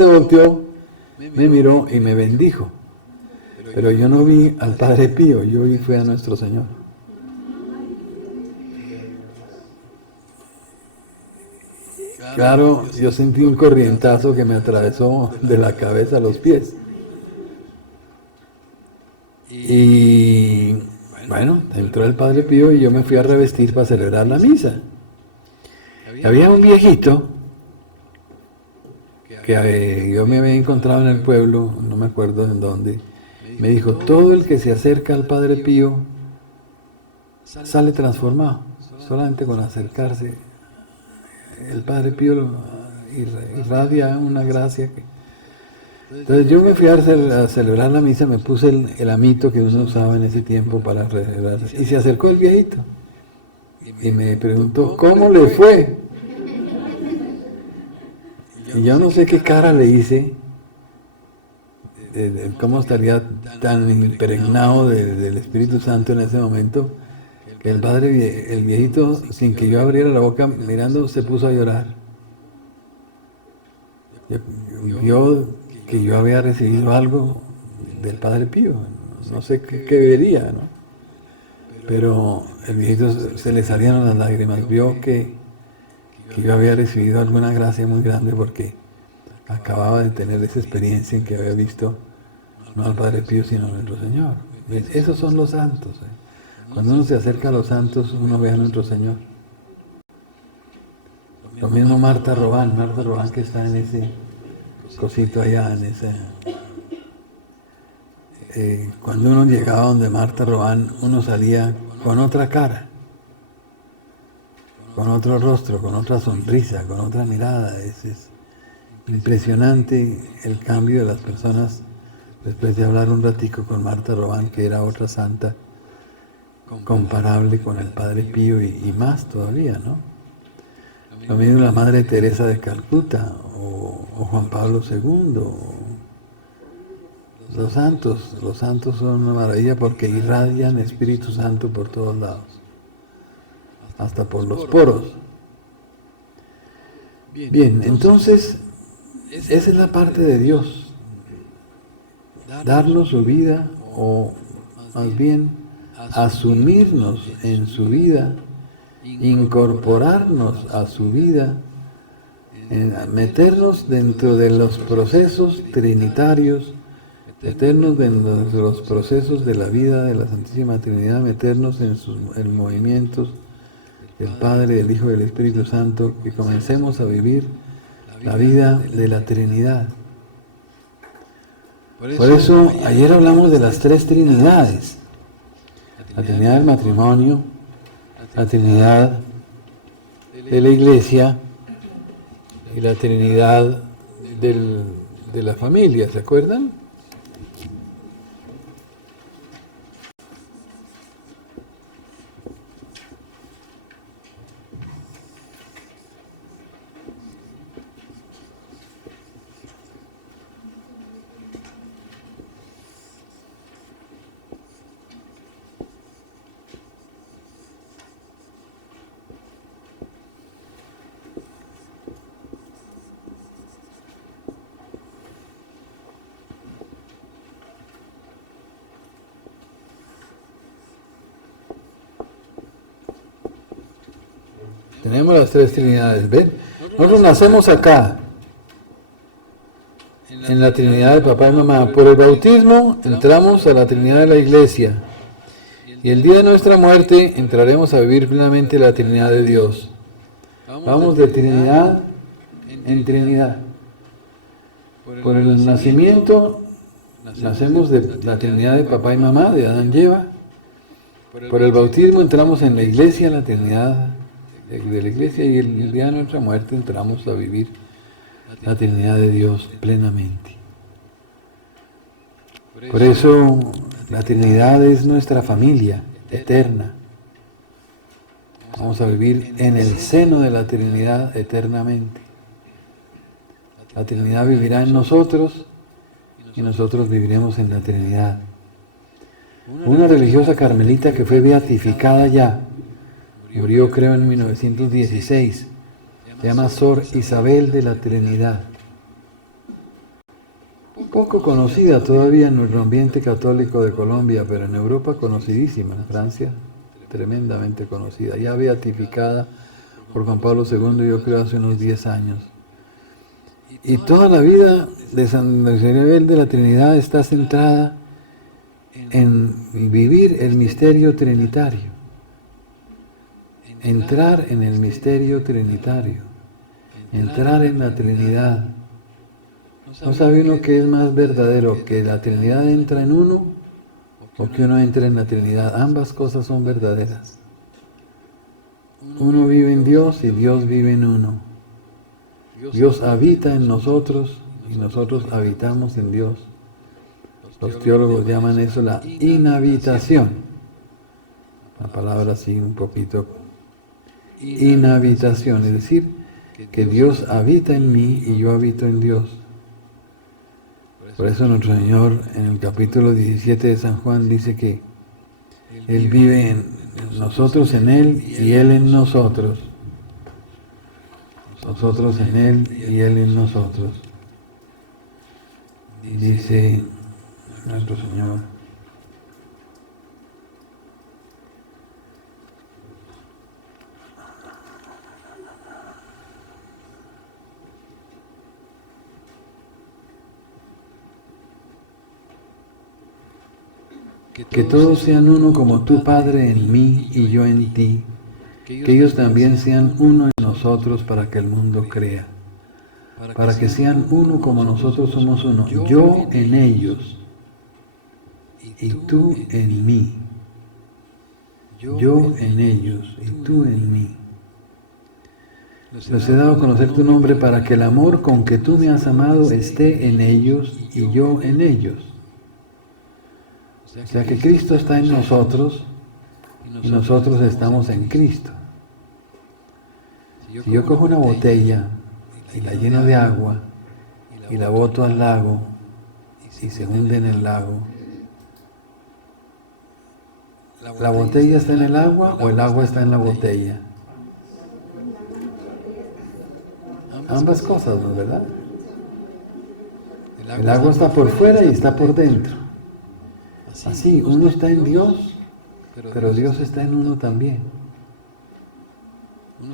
se volteó, me miró y me bendijo. Pero yo no vi al Padre Pío, yo fui a nuestro Señor. Claro, yo sentí un corrientazo que me atravesó de la cabeza a los pies. Y bueno, entró el Padre Pío y yo me fui a revestir para celebrar la misa. Había un viejito que yo me había encontrado en el pueblo, no me acuerdo en dónde. Me dijo, todo el que se acerca al Padre Pío sale transformado, solamente con acercarse. El Padre Pío irradia una gracia. Entonces yo me fui a celebrar la misa, me puse el amito que uno usaba en ese tiempo para celebrar. Y se acercó el viejito y me preguntó, ¿cómo le fue? Y yo no sé qué cara le hice, cómo estaría tan impregnado del Espíritu Santo en ese momento, que el viejito, sin que yo abriera la boca mirando, se puso a llorar. Vio que yo había recibido algo del Padre Pío, no sé qué vería, ¿no? Pero el viejito se le salieron las lágrimas, vio que yo había recibido alguna gracia muy grande porque acababa de tener esa experiencia en que había visto no al Padre Pío sino a nuestro Señor. Esos son los santos. Cuando uno se acerca a los santos, uno ve a nuestro Señor. Lo mismo Marta Robán que está en ese cosito allá, en ese... cuando uno llegaba donde Marta Robán, uno salía con otra cara, con otro rostro, con otra sonrisa, con otra mirada. Es impresionante el cambio de las personas después de hablar un ratico con Marta Robán, que era otra santa, comparable con el Padre Pío y más todavía, ¿no? Lo mismo la Madre Teresa de Calcuta o Juan Pablo II. Los santos son una maravilla porque irradian Espíritu Santo por todos lados, hasta por los poros. Bien, entonces, esa es la parte de Dios, darnos su vida, o más bien asumirnos en su vida, incorporarnos a su vida, meternos dentro de los procesos trinitarios, meternos dentro de los procesos de la vida de la Santísima Trinidad, meternos en sus movimientos del Padre, del Hijo y del Espíritu Santo, que comencemos a vivir la vida de la Trinidad. Por eso ayer hablamos de las tres Trinidades: la Trinidad del matrimonio, la Trinidad de la Iglesia y la Trinidad de la familia, ¿se acuerdan? Tenemos las tres Trinidades, ¿ven? Nosotros nacemos acá, en la Trinidad de Papá y Mamá. Por el bautismo entramos a la Trinidad de la Iglesia. Y el día de nuestra muerte entraremos a vivir plenamente la Trinidad de Dios. Vamos de Trinidad en Trinidad. Por el nacimiento nacemos de la Trinidad de Papá y Mamá, de Adán y Eva. Por el bautismo entramos en la Iglesia, la Trinidad de la Iglesia, y el día de nuestra muerte entramos a vivir la Trinidad de Dios plenamente. Por eso la Trinidad es nuestra familia eterna. Vamos a vivir en el seno de la Trinidad eternamente. La Trinidad vivirá en nosotros y nosotros viviremos en la Trinidad. Una religiosa carmelita que fue beatificada ya, murió creo en 1916, se llama Sor Isabel de la Trinidad. poco conocida todavía en nuestro ambiente católico de Colombia, pero en Europa conocidísima, en Francia tremendamente conocida, ya beatificada por Juan Pablo II, yo creo hace unos 10 años. Y toda la vida de San Isabel de la Trinidad está centrada en vivir el misterio trinitario, entrar en el misterio trinitario, entrar en la Trinidad. ¿No sabe uno qué es más verdadero, que la Trinidad entra en uno o que uno entre en la Trinidad? Ambas cosas son verdaderas. Uno vive en Dios y Dios vive en uno. Dios habita en nosotros y nosotros habitamos en Dios. Los teólogos llaman eso la inhabitación. La palabra así un poquito. Inhabitación, es decir, que Dios habita en mí y yo habito en Dios. Por eso nuestro Señor en el capítulo 17 de San Juan dice que Él vive en nosotros, en Él y Él en nosotros. Nosotros en Él y Él en nosotros. Dice nuestro Señor. Que todos sean uno como tú, Padre, en mí y yo en ti, que ellos también sean uno en nosotros para que el mundo crea, para que sean uno como nosotros somos uno, yo en ellos y tú en mí, yo en ellos y tú en mí. Les he dado a conocer tu nombre para que el amor con que tú me has amado esté en ellos y yo en ellos. O sea que Cristo está en nosotros y nosotros estamos en Cristo. Si yo cojo una botella y la lleno de agua y la boto al lago y se hunde en el lago, ¿la botella está en el agua o el agua está en la botella? Ambas cosas, ¿no es verdad? El agua está por fuera y está por dentro. Así, uno está en Dios, pero Dios está en uno también.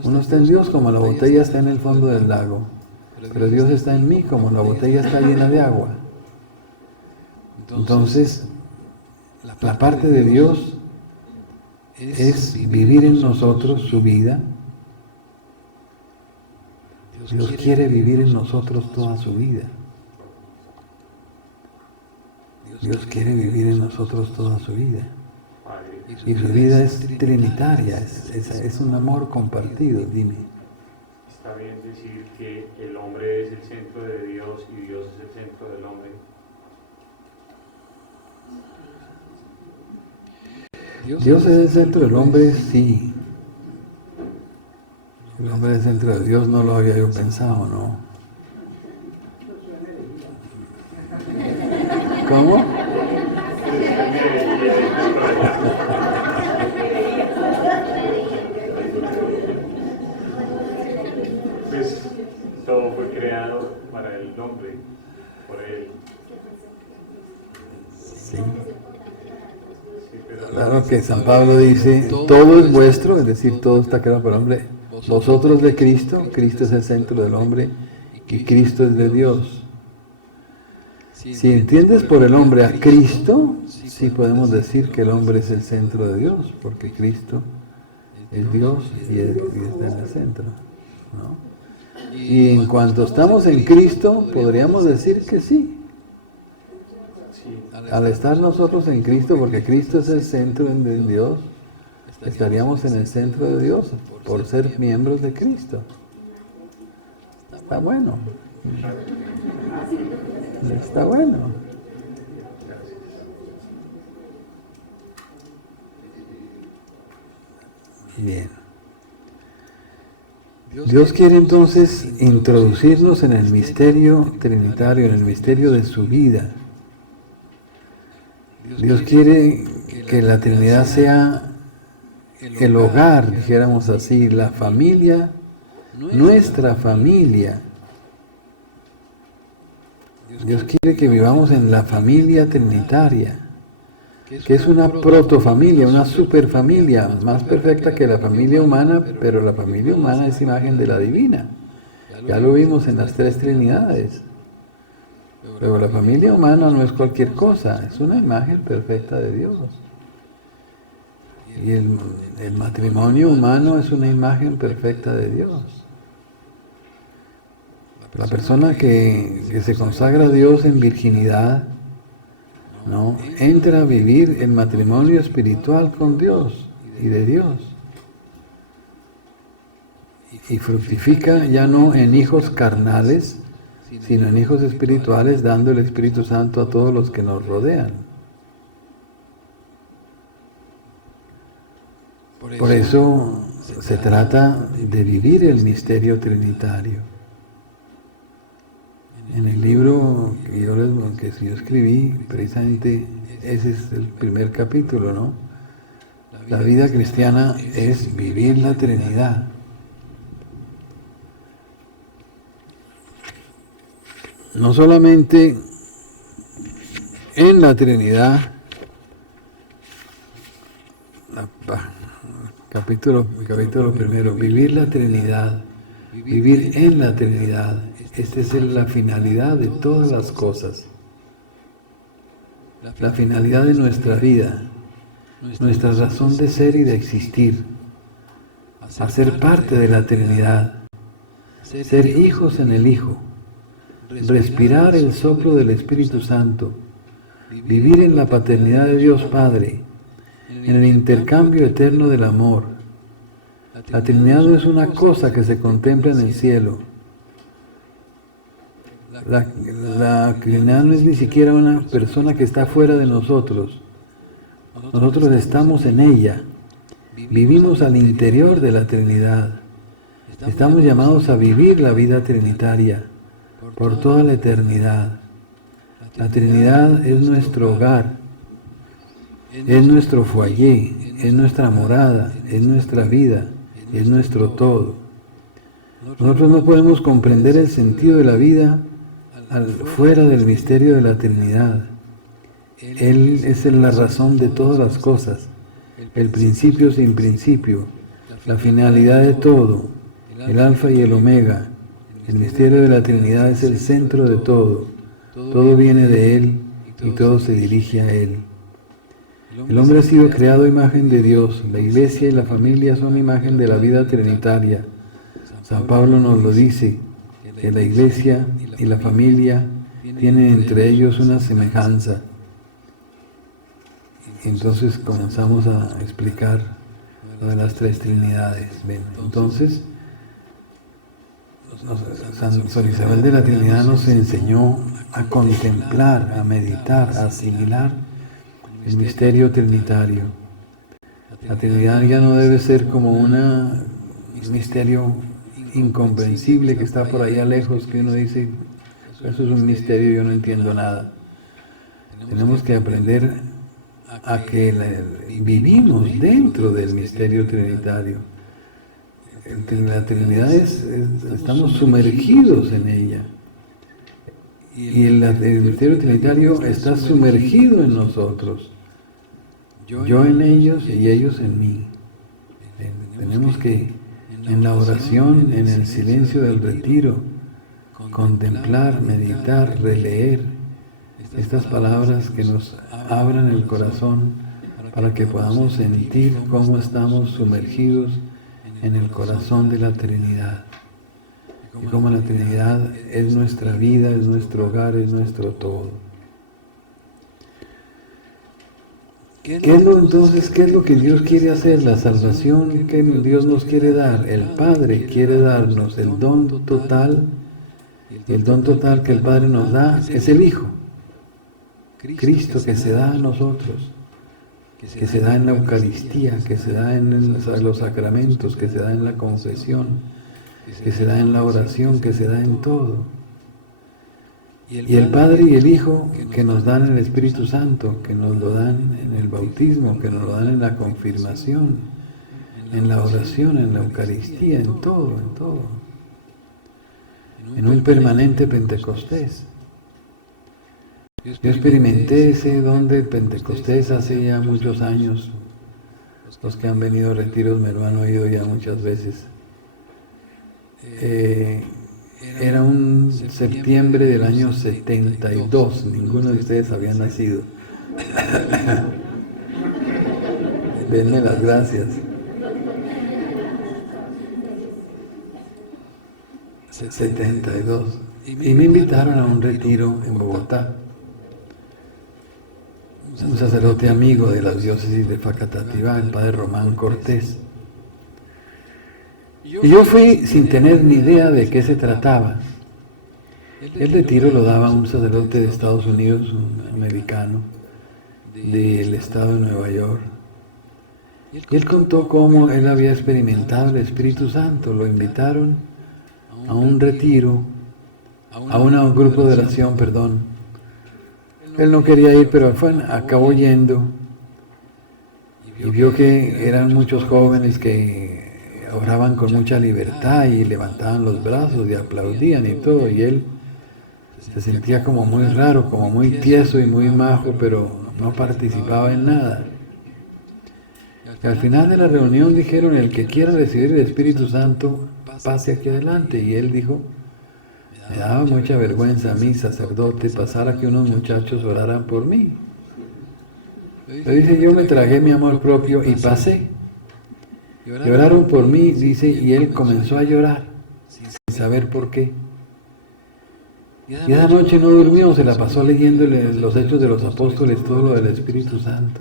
Uno está en Dios como la botella está en el fondo del lago, pero Dios está en mí como la botella está llena de agua. Entonces, la parte de Dios es vivir en nosotros su vida. Dios quiere vivir en nosotros toda su vida. Dios quiere vivir en nosotros toda su vida. Y su vida es trinitaria, es un amor compartido, dime. Está bien decir que el hombre es el centro de Dios y Dios es el centro del hombre. Dios es el centro del hombre, sí. El hombre es el centro de Dios, no lo había yo pensado, ¿no? ¿Cómo? Pues todo fue creado para el hombre, por él. Sí. Claro que San Pablo dice, todo es vuestro, es decir, todo está creado por el hombre. Vosotros de Cristo, Cristo es el centro del hombre y Cristo es de Dios. Si entiendes por el hombre a Cristo, sí podemos decir que el hombre es el centro de Dios, porque Cristo es Dios y está en el centro, ¿no? Y en cuanto estamos en Cristo, podríamos decir que sí. Al estar nosotros en Cristo, porque Cristo es el centro de Dios, estaríamos en el centro de Dios por ser miembros de Cristo. Está bueno. Está bueno. Bien. Dios quiere entonces introducirnos en el misterio trinitario, en el misterio de su vida. Dios quiere que la Trinidad sea el hogar, dijéramos así, la familia, nuestra familia. Dios quiere que vivamos en la familia trinitaria, que es una protofamilia, una superfamilia, más perfecta que la familia humana, pero la familia humana es imagen de la divina. Ya lo vimos en las tres Trinidades. Pero la familia humana no es cualquier cosa, es una imagen perfecta de Dios. Y el matrimonio humano es una imagen perfecta de Dios. La persona que se consagra a Dios en virginidad, ¿no?, entra a vivir el matrimonio espiritual con Dios y de Dios. Y fructifica ya no en hijos carnales, sino en hijos espirituales, dando el Espíritu Santo a todos los que nos rodean. Por eso se trata de vivir el misterio trinitario. En el libro que yo escribí, precisamente ese es el primer capítulo, ¿no? La vida cristiana es vivir la Trinidad. No solamente en la Trinidad, capítulo primero, vivir la Trinidad, vivir en la Trinidad. Esta es la finalidad de todas las cosas, la finalidad de nuestra vida, nuestra razón de ser y de existir, hacer parte de la Trinidad, ser hijos en el Hijo, respirar el soplo del Espíritu Santo, vivir en la paternidad de Dios Padre, en el intercambio eterno del amor. La Trinidad no es una cosa que se contempla en el cielo. La Trinidad no es ni siquiera una persona que está fuera de nosotros. Nosotros estamos en ella. Vivimos al interior de la Trinidad. Estamos llamados a vivir la vida trinitaria por toda la eternidad. La Trinidad es nuestro hogar, es nuestro foyer, es nuestra morada, es nuestra vida, es nuestro todo. Nosotros no podemos comprender el sentido de la vida fuera del misterio de la Trinidad. Él es la razón de todas las cosas, el principio sin principio, la finalidad de todo, el alfa y el omega. El misterio de la Trinidad es el centro de todo. Todo viene de Él y todo se dirige a Él. El hombre ha sido creado a imagen de Dios. La iglesia y la familia son imagen de la vida trinitaria. San Pablo nos lo dice, que la iglesia y la familia tienen entre ellos una semejanza. Entonces comenzamos a explicar lo de las tres Trinidades. ¿Ven? Entonces, Sor Isabel de la Trinidad nos enseñó a contemplar, a meditar, a asimilar el misterio trinitario. La Trinidad ya no debe ser como un misterio incomprensible que está por allá lejos, que uno dice, eso es un misterio, yo no entiendo nada. Tenemos que aprender a que vivimos dentro del misterio trinitario. La Trinidad estamos sumergidos en ella. Y el misterio trinitario está sumergido en nosotros. Yo en ellos y ellos en mí. Tenemos que, en la oración, en el silencio del retiro, contemplar, meditar, releer estas palabras que nos abran el corazón para que podamos sentir cómo estamos sumergidos en el corazón de la Trinidad. Y cómo la Trinidad es nuestra vida, es nuestro hogar, es nuestro todo. ¿Qué es lo que Dios quiere hacer? La salvación que Dios nos quiere dar. El Padre quiere darnos el don total. Y el don total que el Padre nos da es el Hijo. Cristo que se da a nosotros, que se da en la Eucaristía, que se da en los sacramentos, que se da en la confesión, que se da en la oración, que se da en todo. Y el Padre y el Hijo que nos dan el Espíritu Santo, que nos lo dan en el bautismo, que nos lo dan en la confirmación, en la oración, en la Eucaristía, en todo, en todo. En un permanente Pentecostés. Yo experimenté ese don del Pentecostés hace ya muchos años. Los que han venido a retiros me lo han oído ya muchas veces. Era un septiembre del año 72, ninguno de ustedes había nacido. Denme las gracias. 72. Y me invitaron a un retiro en Bogotá. Un sacerdote amigo de la diócesis de Facatativá, el padre Román Cortés. Y yo fui sin tener ni idea de qué se trataba. El retiro lo daba un sacerdote de Estados Unidos, un americano, del estado de Nueva York. Él contó cómo él había experimentado el Espíritu Santo. Lo invitaron a un retiro, a un grupo de oración, perdón. Él no quería ir, pero acabó yendo. Y vio que eran muchos jóvenes que oraban con mucha libertad y levantaban los brazos y aplaudían y todo. Y él se sentía como muy raro, como muy tieso y muy majo, pero no participaba en nada. Y al final de la reunión dijeron: el que quiera recibir el Espíritu Santo, pase aquí adelante. Y él dijo: me daba mucha vergüenza a mí, sacerdote, pasar a que unos muchachos oraran por mí. Pero dice: yo me tragué mi amor propio y pasé. Y oraron por mí, dice, y él comenzó a llorar, sin saber por qué. Y esa noche no durmió, se la pasó leyendo los Hechos de los Apóstoles, todo lo del Espíritu Santo.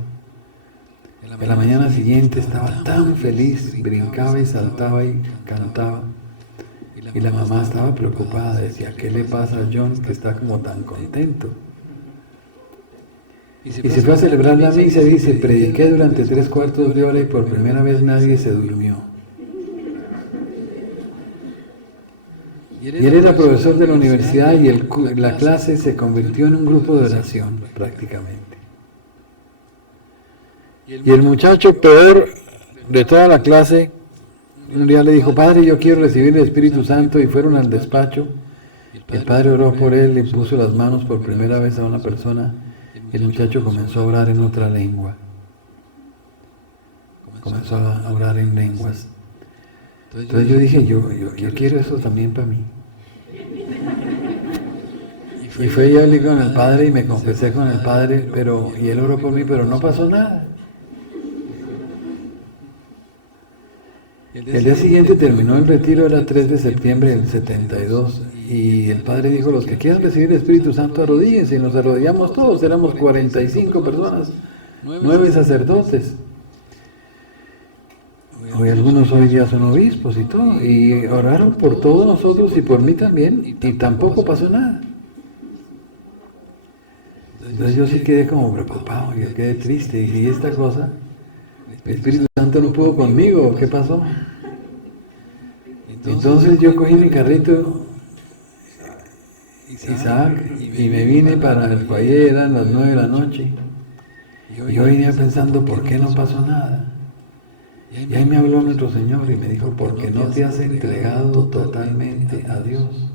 En la mañana siguiente estaba tan feliz, brincaba y saltaba y cantaba. Y la mamá estaba preocupada, decía: ¿qué le pasa a John que está como tan contento? Y se fue a celebrar la misa y dice: prediqué durante 3/4 de hora y por primera vez nadie se durmió. Y él era profesor de la universidad y la clase se convirtió en un grupo de oración prácticamente. Y el muchacho peor de toda la clase un día le dijo: padre, yo quiero recibir el Espíritu Santo. Y fueron al despacho. El padre oró por él, le puso las manos por primera vez a una persona. El muchacho comenzó a orar en otra lengua. Comenzó a orar en lenguas. Entonces yo dije: yo quiero eso también para mí. Y fui yo allí con el padre y me confesé con el padre, y él oró por mí, pero no pasó nada. El día siguiente terminó el retiro, era 3 de septiembre del 72, y el padre dijo: los que quieran recibir el Espíritu Santo, arrodíllense. Y nos arrodillamos todos, éramos 45 personas, 9 sacerdotes. Hoy algunos hoy día son obispos y todo, y oraron por todos nosotros y por mí también, y tampoco pasó nada. Entonces yo sí quedé como preocupado, yo quedé triste, y dije: ¿y esta cosa? El Espíritu Santo no pudo conmigo, ¿qué pasó? Entonces yo cogí mi carrito, Isaac, y me vine para el foyer, eran las 9 de la noche. Y yo venía pensando: ¿por qué no pasó nada? Y ahí me habló nuestro Señor y me dijo: porque no te has entregado totalmente a Dios.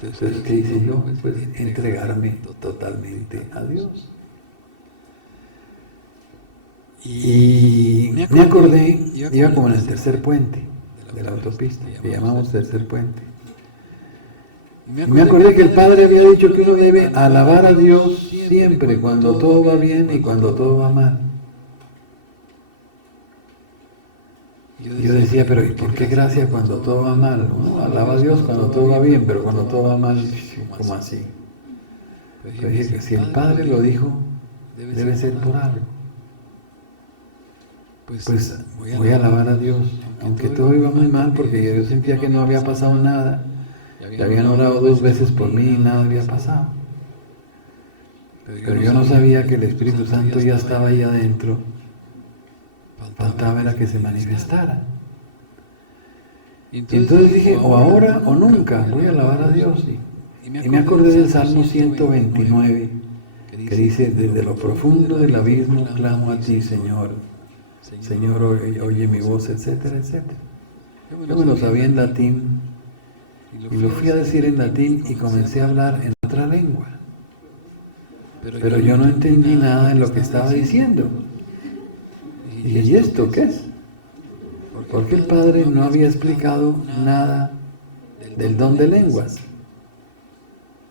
Entonces, ¿qué hice yo? Pues entregarme totalmente a Dios. Y me acordé, iba como en el tercer puente de la autopista, que llamamos tercer puente. Y me acordé que el Padre había dicho que uno debe alabar a Dios siempre, cuando todo va bien y cuando todo va mal. Yo decía: pero ¿y por qué gracia cuando todo va mal? Uno alaba a Dios cuando todo va bien, pero cuando todo va mal, ¿cómo así? Pero dije que si el Padre lo dijo, debe ser por algo. Pues voy a alabar a Dios, aunque todo iba muy mal, porque yo sentía que no había pasado nada. Que habían orado 2 veces por mí y nada había pasado. Pero yo no sabía que el Espíritu Santo ya estaba ahí adentro. Faltaba era que se manifestara. Y entonces dije: o ahora o nunca, voy a alabar a Dios. Y me acordé del Salmo 129, que dice: desde lo profundo del abismo clamo a ti, Señor. Señor, oye mi voz, etcétera, etcétera. Yo me lo sabía en latín, Y lo fui a decir en latín y comencé a hablar en otra lengua. Pero yo no entendí nada en lo que estaba diciendo. Y dije, ¿y esto qué es? Porque el Padre no había explicado nada del don de lenguas.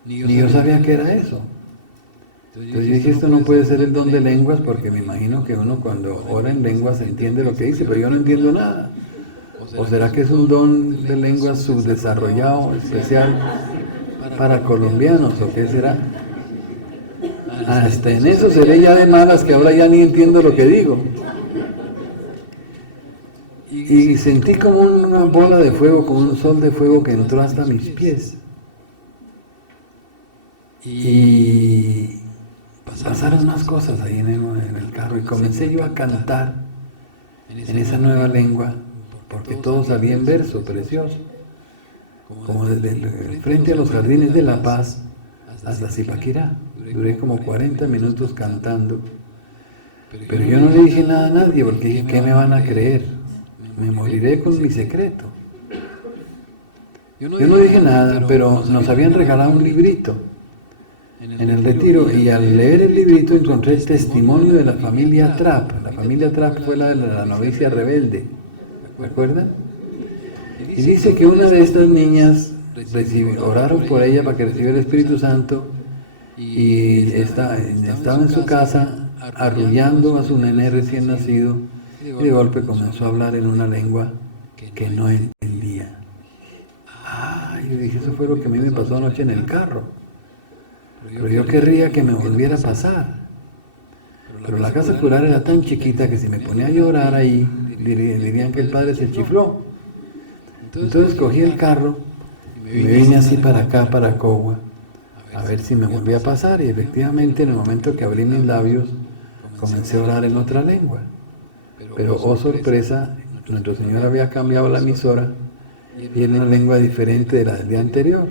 Ni yo sabía qué era eso. Entonces yo dije, esto no puede ser el don de lenguas, porque me imagino que uno cuando ora en lenguas entiende lo que dice, pero yo no entiendo nada. ¿O será que es un don de lenguas subdesarrollado, especial para colombianos, o qué será? Hasta en eso seré ya de malas, que ahora ya ni entiendo lo que digo. Y sentí como una bola de fuego, como un sol de fuego que entró hasta mis pies. Y pasaron unas cosas ahí en el carro y comencé yo a cantar en esa nueva lengua, porque todo salía en verso precioso, como desde el frente a los jardines de La Paz hasta Zipaquirá. Duré como 40 minutos cantando, pero yo no le dije nada a nadie, porque dije, ¿qué me van a creer? Me moriré con mi secreto. Yo no dije nada, pero nos habían regalado un librito en el retiro, y al leer el librito encontré el testimonio de la familia Trapp. La familia Trapp fue la de la novicia rebelde, ¿recuerdan? Y dice que una de estas niñas oraron por ella para que recibiera el Espíritu Santo, y estaba en su casa arrullando a su nené recién nacido, y de golpe comenzó a hablar en una lengua que no entendía. Yo dije, eso fue lo que a mí me pasó anoche en el carro. Pero yo querría que me volviera a pasar. Pero la casa cural era tan chiquita que si me ponía a llorar ahí, dirían que el padre se chifló. Entonces cogí el carro y me vine así para acá, para Cogua, a ver si me volvía a pasar. Y efectivamente, en el momento que abrí mis labios, comencé a orar en otra lengua. Pero, oh sorpresa, nuestro Señor había cambiado la emisora y era una lengua diferente de la del día anterior.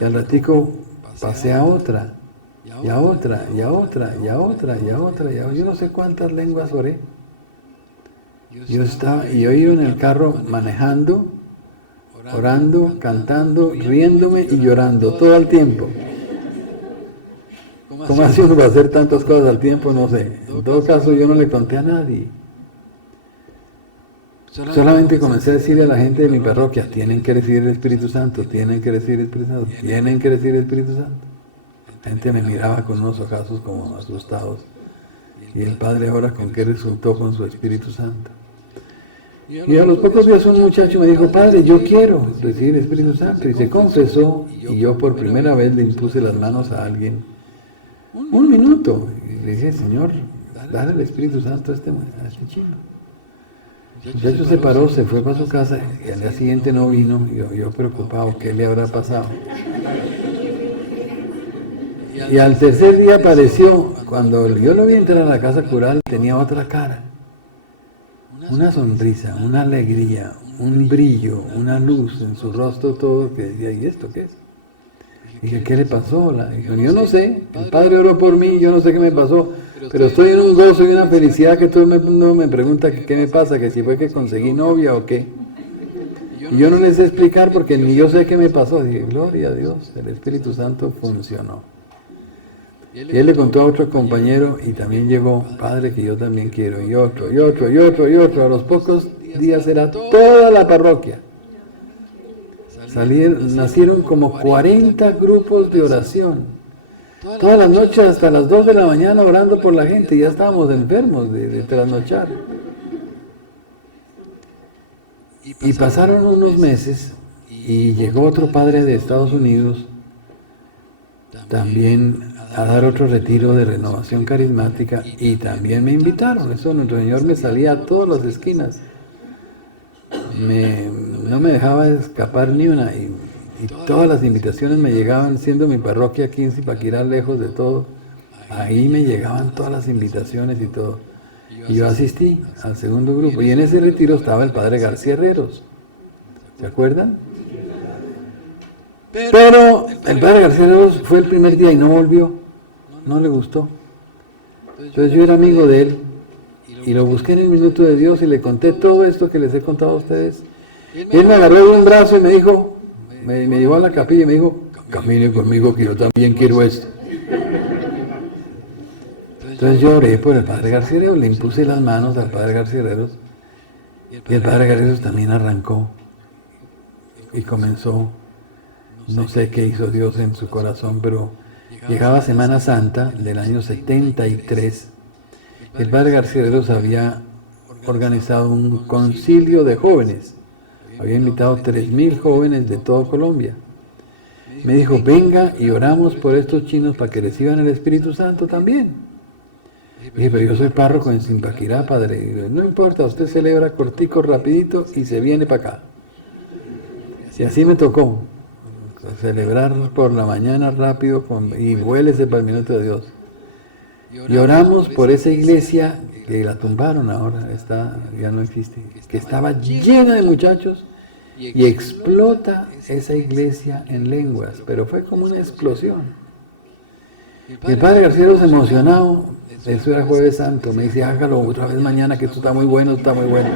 Y al ratico pasé a otra, y a otra, y a otra, y a otra, y a otra, y a otra. Yo no sé cuántas lenguas oré. Yo iba en el carro manejando, orando, cantando, riéndome y llorando todo el tiempo. ¿Cómo hace uno para hacer tantas cosas al tiempo? No sé. En todo caso, yo no le conté a nadie. Solamente comencé a decirle a la gente de mi parroquia, tienen que recibir el Espíritu Santo, tienen que recibir el Espíritu Santo, tienen que recibir el Espíritu Santo. La gente me miraba con unos ojazos como asustados. Y el Padre ahora, ¿con qué resultó con su Espíritu Santo? Y a los pocos días un muchacho me dijo, Padre, yo quiero recibir el Espíritu Santo. Y se confesó, y yo por primera vez le impuse las manos a alguien. Un minuto. Y le dije, Señor, dale el Espíritu Santo a este chino. El muchacho se paró, se fue para su casa, y al día siguiente no vino. Yo preocupado, ¿qué le habrá pasado? Y al tercer día apareció. Cuando yo lo vi entrar a la casa cural, tenía otra cara. Una sonrisa, una alegría, un brillo, una luz en su rostro, todo, que decía, ¿y esto qué es? Dije, ¿qué le pasó? Dijo, yo no sé, el Padre oró por mí, yo no sé qué me pasó, pero estoy en un gozo y una felicidad que todo el mundo me pregunta que qué me pasa, que si fue que conseguí novia o qué. Y yo no les sé explicar porque ni yo sé qué me pasó. Dije, gloria a Dios, el Espíritu Santo funcionó. Y él le contó a otro compañero y también llegó, Padre, que yo también quiero, y otro, y otro, y otro, y otro. A los pocos días era toda la parroquia. Nacieron como 40 grupos de oración. Todas las noches hasta las 2 de la mañana orando por la gente. Ya estábamos enfermos de trasnochar. Y pasaron unos meses y llegó otro padre de Estados Unidos también a dar otro retiro de renovación carismática y también me invitaron. Eso nuestro Señor me salía a todas las esquinas. No me dejaba escapar ni una y todas las invitaciones me llegaban, siendo mi parroquia aquí en Zipaquirá, lejos de todo. Ahí me llegaban todas las invitaciones y todo. Y yo asistí al segundo grupo y en ese retiro estaba el padre García Herreros. ¿Se acuerdan? Pero el padre García Herreros fue el primer día y no volvió, no le gustó. Entonces yo era amigo de él y lo busqué en el Minuto de Dios y le conté todo esto que les he contado a ustedes. Y él me agarró de un brazo y me dijo, me llevó a la capilla y me dijo, camine conmigo que yo también quiero esto. Entonces yo oré por el padre Garcireros, le impuse las manos al padre Garcireros y el padre Garcireros también arrancó y comenzó, no sé qué hizo Dios en su corazón, pero llegaba Semana Santa del año 73. El padre Garcireros había organizado un concilio de jóvenes, había invitado 3.000 jóvenes de toda Colombia. Me dijo, venga y oramos por estos chinos para que reciban el Espíritu Santo también. Dije, pero yo soy párroco en Zipaquirá, padre. Dije, no importa, usted celebra cortico, rapidito y se viene para acá. Y así me tocó, celebrar por la mañana rápido y vuélese para el minuto de Dios. Y oramos por esa iglesia que la tumbaron ahora, ya no existe, que estaba llena de muchachos y explota esa iglesia en lenguas, pero fue como una explosión. Y el padre Garcireros emocionado, eso era Jueves Santo, me dice, hágalo otra vez mañana que esto está muy bueno, está muy bueno.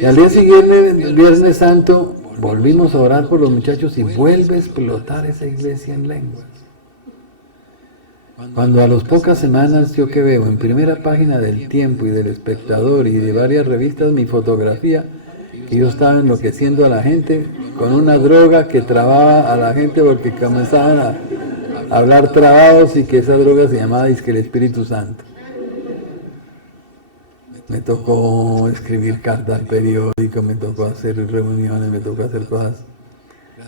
Y al día siguiente, Viernes Santo, volvimos a orar por los muchachos y vuelve a explotar esa iglesia en lenguas. Cuando a las pocas semanas yo que veo en primera página del Tiempo y del Espectador y de varias revistas mi fotografía, que yo estaba enloqueciendo a la gente con una droga que trababa a la gente porque comenzaban a hablar trabados y que esa droga se llamaba dizque el Espíritu Santo. Me tocó escribir cartas al periódico, me tocó hacer reuniones, me tocó hacer cosas.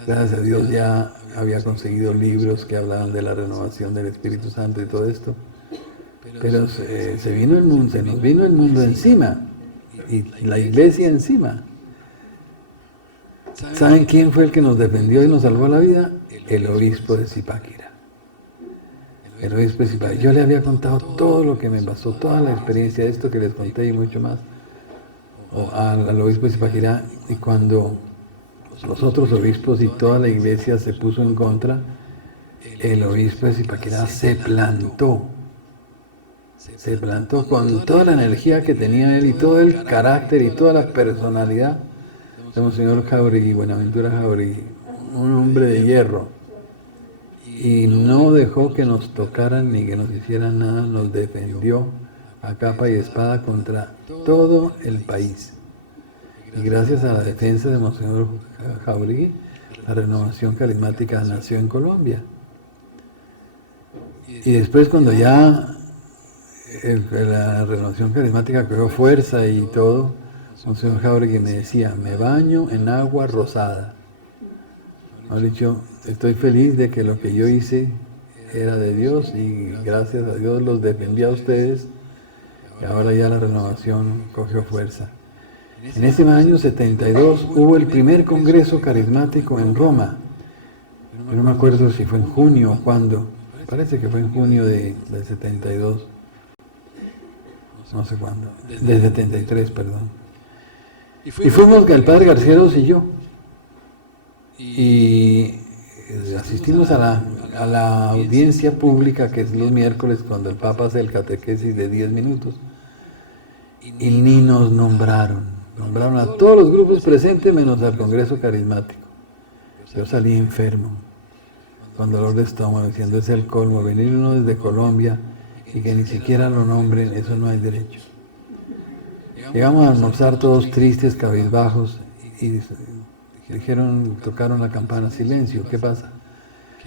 Gracias a Dios ya había conseguido libros que hablaban de la renovación del Espíritu Santo y todo esto. Pero se vino el mundo, se nos vino el mundo encima y la iglesia encima. ¿Saben quién fue el que nos defendió y nos salvó la vida? El obispo de Zipaquirá. El obispo de Zipaquirá. Yo le había contado todo lo que me pasó, toda la experiencia de esto que les conté y mucho más al obispo de Zipaquirá. Y cuando los otros obispos y toda la iglesia se puso en contra, el obispo de Zipaquirá se plantó con toda la energía que tenía él y todo el carácter y toda la personalidad de Monseñor Jáuregui, Buenaventura Jáuregui, un hombre de hierro, y no dejó que nos tocaran ni que nos hicieran nada, nos defendió a capa y espada contra todo el país. Y gracias a la defensa de Monseñor Jáuregui, la renovación carismática nació en Colombia. Y después cuando ya la renovación carismática cogió fuerza y todo, Monseñor Jáuregui me decía, me baño en agua rosada. Me dicho, estoy feliz de que lo que yo hice era de Dios y gracias a Dios los defendí a ustedes y ahora ya la renovación cogió fuerza. En ese año 72 hubo el primer congreso carismático en Roma. Yo no me acuerdo si fue en junio o cuándo. Parece que fue en junio del 72. No sé cuándo. Del 73, perdón. Y fuimos el padre Garcireros y yo. Y asistimos a la audiencia pública que es los miércoles cuando el Papa hace el catequesis de 10 minutos. Y ni nos nombraron. Nombraron a todos los grupos presentes menos al Congreso Carismático. Yo salí enfermo, con dolor de estómago, diciendo es el colmo, venir uno desde Colombia y que ni siquiera lo nombren, eso no hay derecho. Llegamos a almorzar todos tristes, cabizbajos, y tocaron la campana, silencio, ¿qué pasa?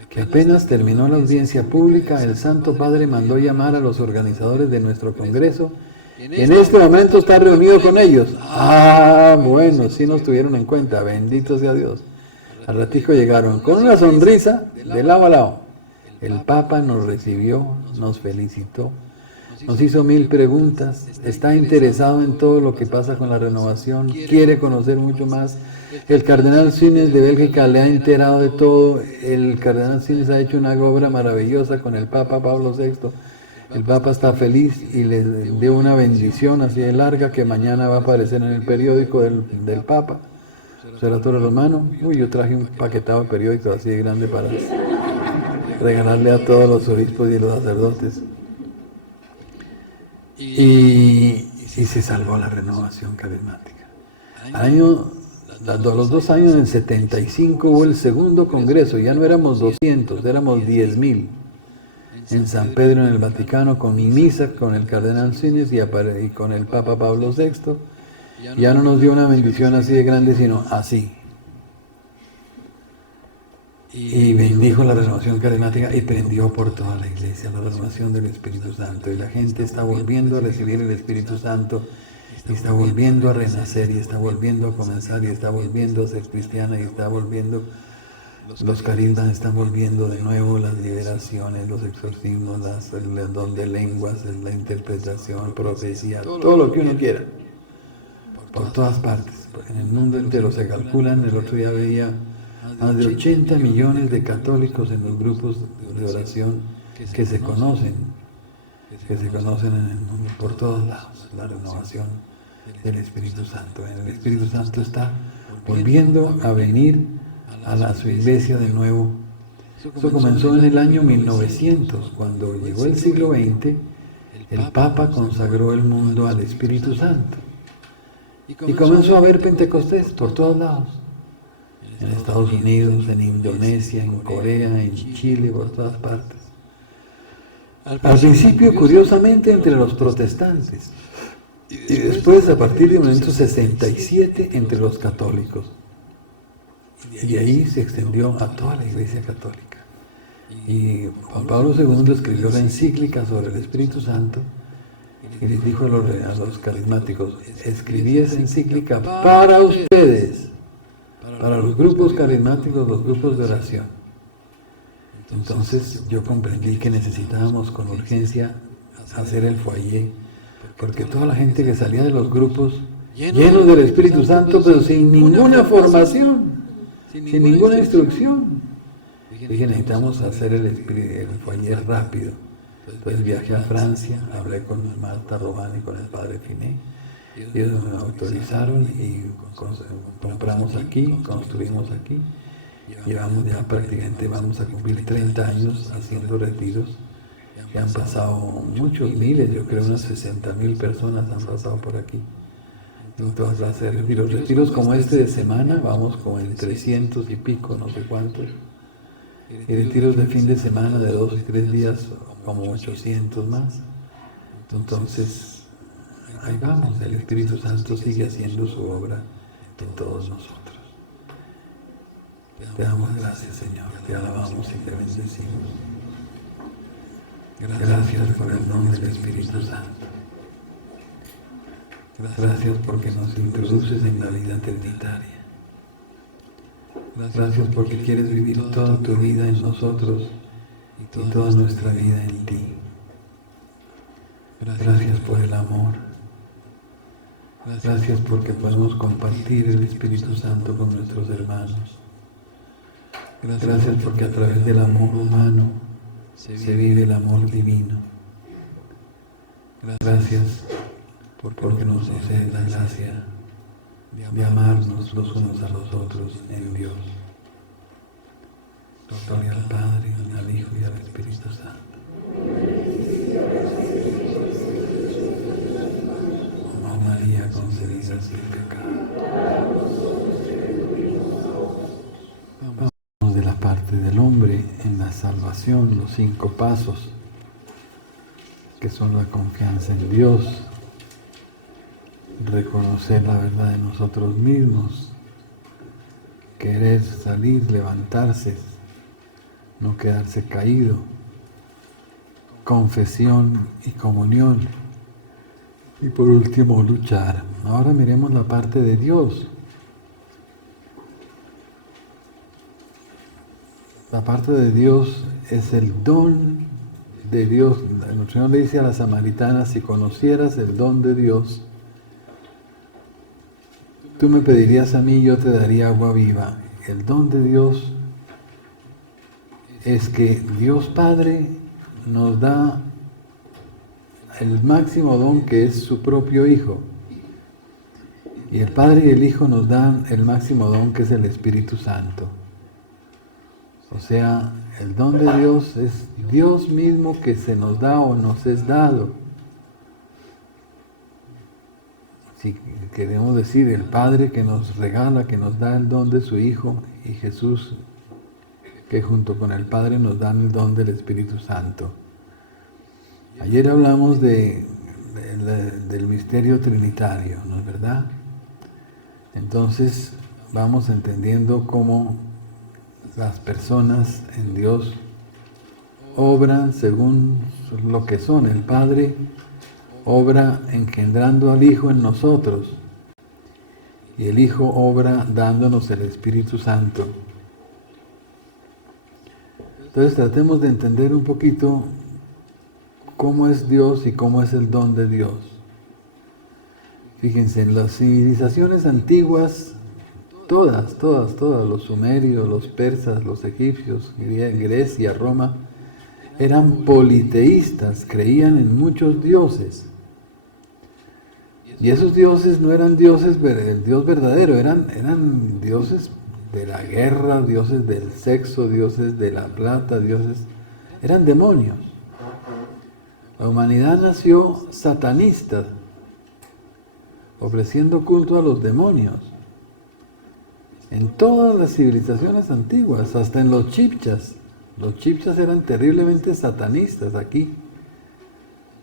Que apenas terminó la audiencia pública, el Santo Padre mandó llamar a los organizadores de nuestro Congreso. En este momento está reunido con ellos. Ah, bueno, sí nos tuvieron en cuenta, bendito sea Dios. Al ratico llegaron con una sonrisa de lado a lado. El Papa nos recibió, nos felicitó, nos hizo 1000 preguntas, está interesado en todo lo que pasa con la renovación, quiere conocer mucho más. El cardenal Sines de Bélgica le ha enterado de todo. El cardenal Sines ha hecho una obra maravillosa con el Papa Pablo VI. El Papa está feliz y le dio una bendición así de larga que mañana va a aparecer en el periódico del Papa, Observatorio Romano. Uy, yo traje un paquetado de periódicos así de grande para regalarle a todos los obispos y los sacerdotes. Y se salvó la renovación carismática. A los 2 años, en el 75, hubo el segundo congreso. Ya no éramos 200, éramos 10.000. En San Pedro, en el Vaticano, con misa, con el cardenal Sines y con el Papa Pablo VI. Ya no nos dio una bendición así de grande, sino así. Y bendijo la renovación carismática y prendió por toda la iglesia la renovación del Espíritu Santo. Y la gente está volviendo a recibir el Espíritu Santo, y está volviendo a renacer, y está volviendo a comenzar, y está volviendo a ser cristiana, y está volviendo, los carismas están volviendo de nuevo, las liberaciones, los exorcismos, el don de lenguas, la interpretación, profecía, todo lo que uno quiera, por todas partes. En el mundo entero se calculan, el otro día veía más de 80 millones de católicos en los grupos de oración que se conocen en el mundo, por todos lados, la renovación del Espíritu Santo. El Espíritu Santo está volviendo a venir a su iglesia de nuevo. Eso comenzó en el año 1900, cuando llegó el siglo XX, el Papa consagró el mundo al Espíritu Santo. Y comenzó a haber Pentecostés por todos lados. En Estados Unidos, en Indonesia, en Corea, en Chile, por todas partes. Al principio, curiosamente, entre los protestantes. Y después, a partir de 1967, entre los católicos. Y ahí se extendió a toda la Iglesia Católica. Y Juan Pablo II escribió la encíclica sobre el Espíritu Santo y les dijo a los carismáticos: escribí esa encíclica para ustedes, para los grupos carismáticos, los grupos de oración. Entonces yo comprendí que necesitábamos con urgencia hacer el foyer, porque toda la gente que salía de los grupos, llenos del Espíritu Santo, pero sin ninguna formación, sin ninguna instrucción. Dije, necesitamos hacer el foyer rápido. Entonces viajé a Francia, hablé con Marta Román y con el padre Finet. Ellos me autorizaron y compramos aquí, construimos aquí. Llevamos ya prácticamente, vamos a cumplir 30 años haciendo retiros. Y han pasado muchos miles, yo creo unas 60.000 personas han pasado por aquí. En todas las retiros. Retiros como este de semana, vamos como en 300 y pico, no sé cuántos. Y retiros de fin de semana de 2 y 3 días, como 800 más. Entonces, ahí vamos, el Espíritu Santo sigue haciendo su obra en todos nosotros. Te damos gracias, Señor, te alabamos y te bendecimos. Gracias por el don del Espíritu Santo. Gracias porque nos introduces en la vida trinitaria. Gracias porque quieres vivir toda tu vida en nosotros y toda nuestra vida en ti. Gracias por el amor. Gracias porque podemos compartir el Espíritu Santo con nuestros hermanos. Gracias porque a través del amor humano se vive el amor divino. Gracias porque nos concede la gracia de amarnos los unos a los otros en Dios. Gloria al Padre, al Hijo y al Espíritu Santo. Oh María concebida sin pecado. Vamos de la parte del hombre en la salvación, los 5 pasos, que son la confianza en Dios, reconocer la verdad de nosotros mismos, querer salir, levantarse, no quedarse caído, confesión y comunión, y por último luchar. Ahora miremos la parte de Dios. La parte de Dios es el don de Dios. El Señor le dice a la samaritana: si conocieras el don de Dios, tú me pedirías a mí y yo te daría agua viva. El don de Dios es que Dios Padre nos da el máximo don, que es su propio Hijo. Y el Padre y el Hijo nos dan el máximo don, que es el Espíritu Santo. O sea, el don de Dios es Dios mismo que se nos da o nos es dado. si queremos decir el Padre que nos regala, que nos da el don de su Hijo, y Jesús que junto con el Padre nos dan el don del Espíritu Santo. Ayer hablamos del misterio trinitario, ¿no es verdad? Entonces vamos entendiendo cómo las personas en Dios obran según lo que son. El Padre obra engendrando al Hijo en nosotros y el Hijo obra dándonos el Espíritu Santo. Entonces tratemos de entender un poquito cómo es Dios y cómo es el don de Dios. Fíjense, en las civilizaciones antiguas, todas, los sumerios, los persas, los egipcios, Grecia, Roma, eran politeístas, creían en muchos dioses. Y esos dioses no eran dioses, el Dios verdadero, eran dioses de la guerra, dioses del sexo, dioses de la plata, eran demonios. La humanidad nació satanista, ofreciendo culto a los demonios. En todas las civilizaciones antiguas, hasta en los chibchas. Los chibchas eran terriblemente satanistas aquí.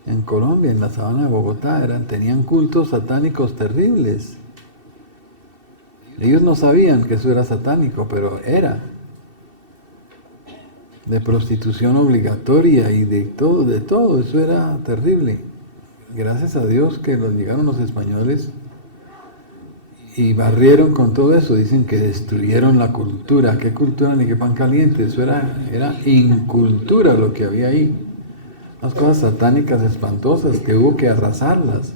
En Colombia, en la sabana de Bogotá, tenían cultos satánicos terribles. Ellos no sabían que eso era satánico, pero era. De prostitución obligatoria y de todo, eso era terrible. Gracias a Dios que llegaron los españoles y barrieron con todo eso. Dicen que destruyeron la cultura. ¿Qué cultura ni qué pan caliente? Eso era incultura lo que había ahí. Unas cosas satánicas espantosas que hubo que arrasarlas.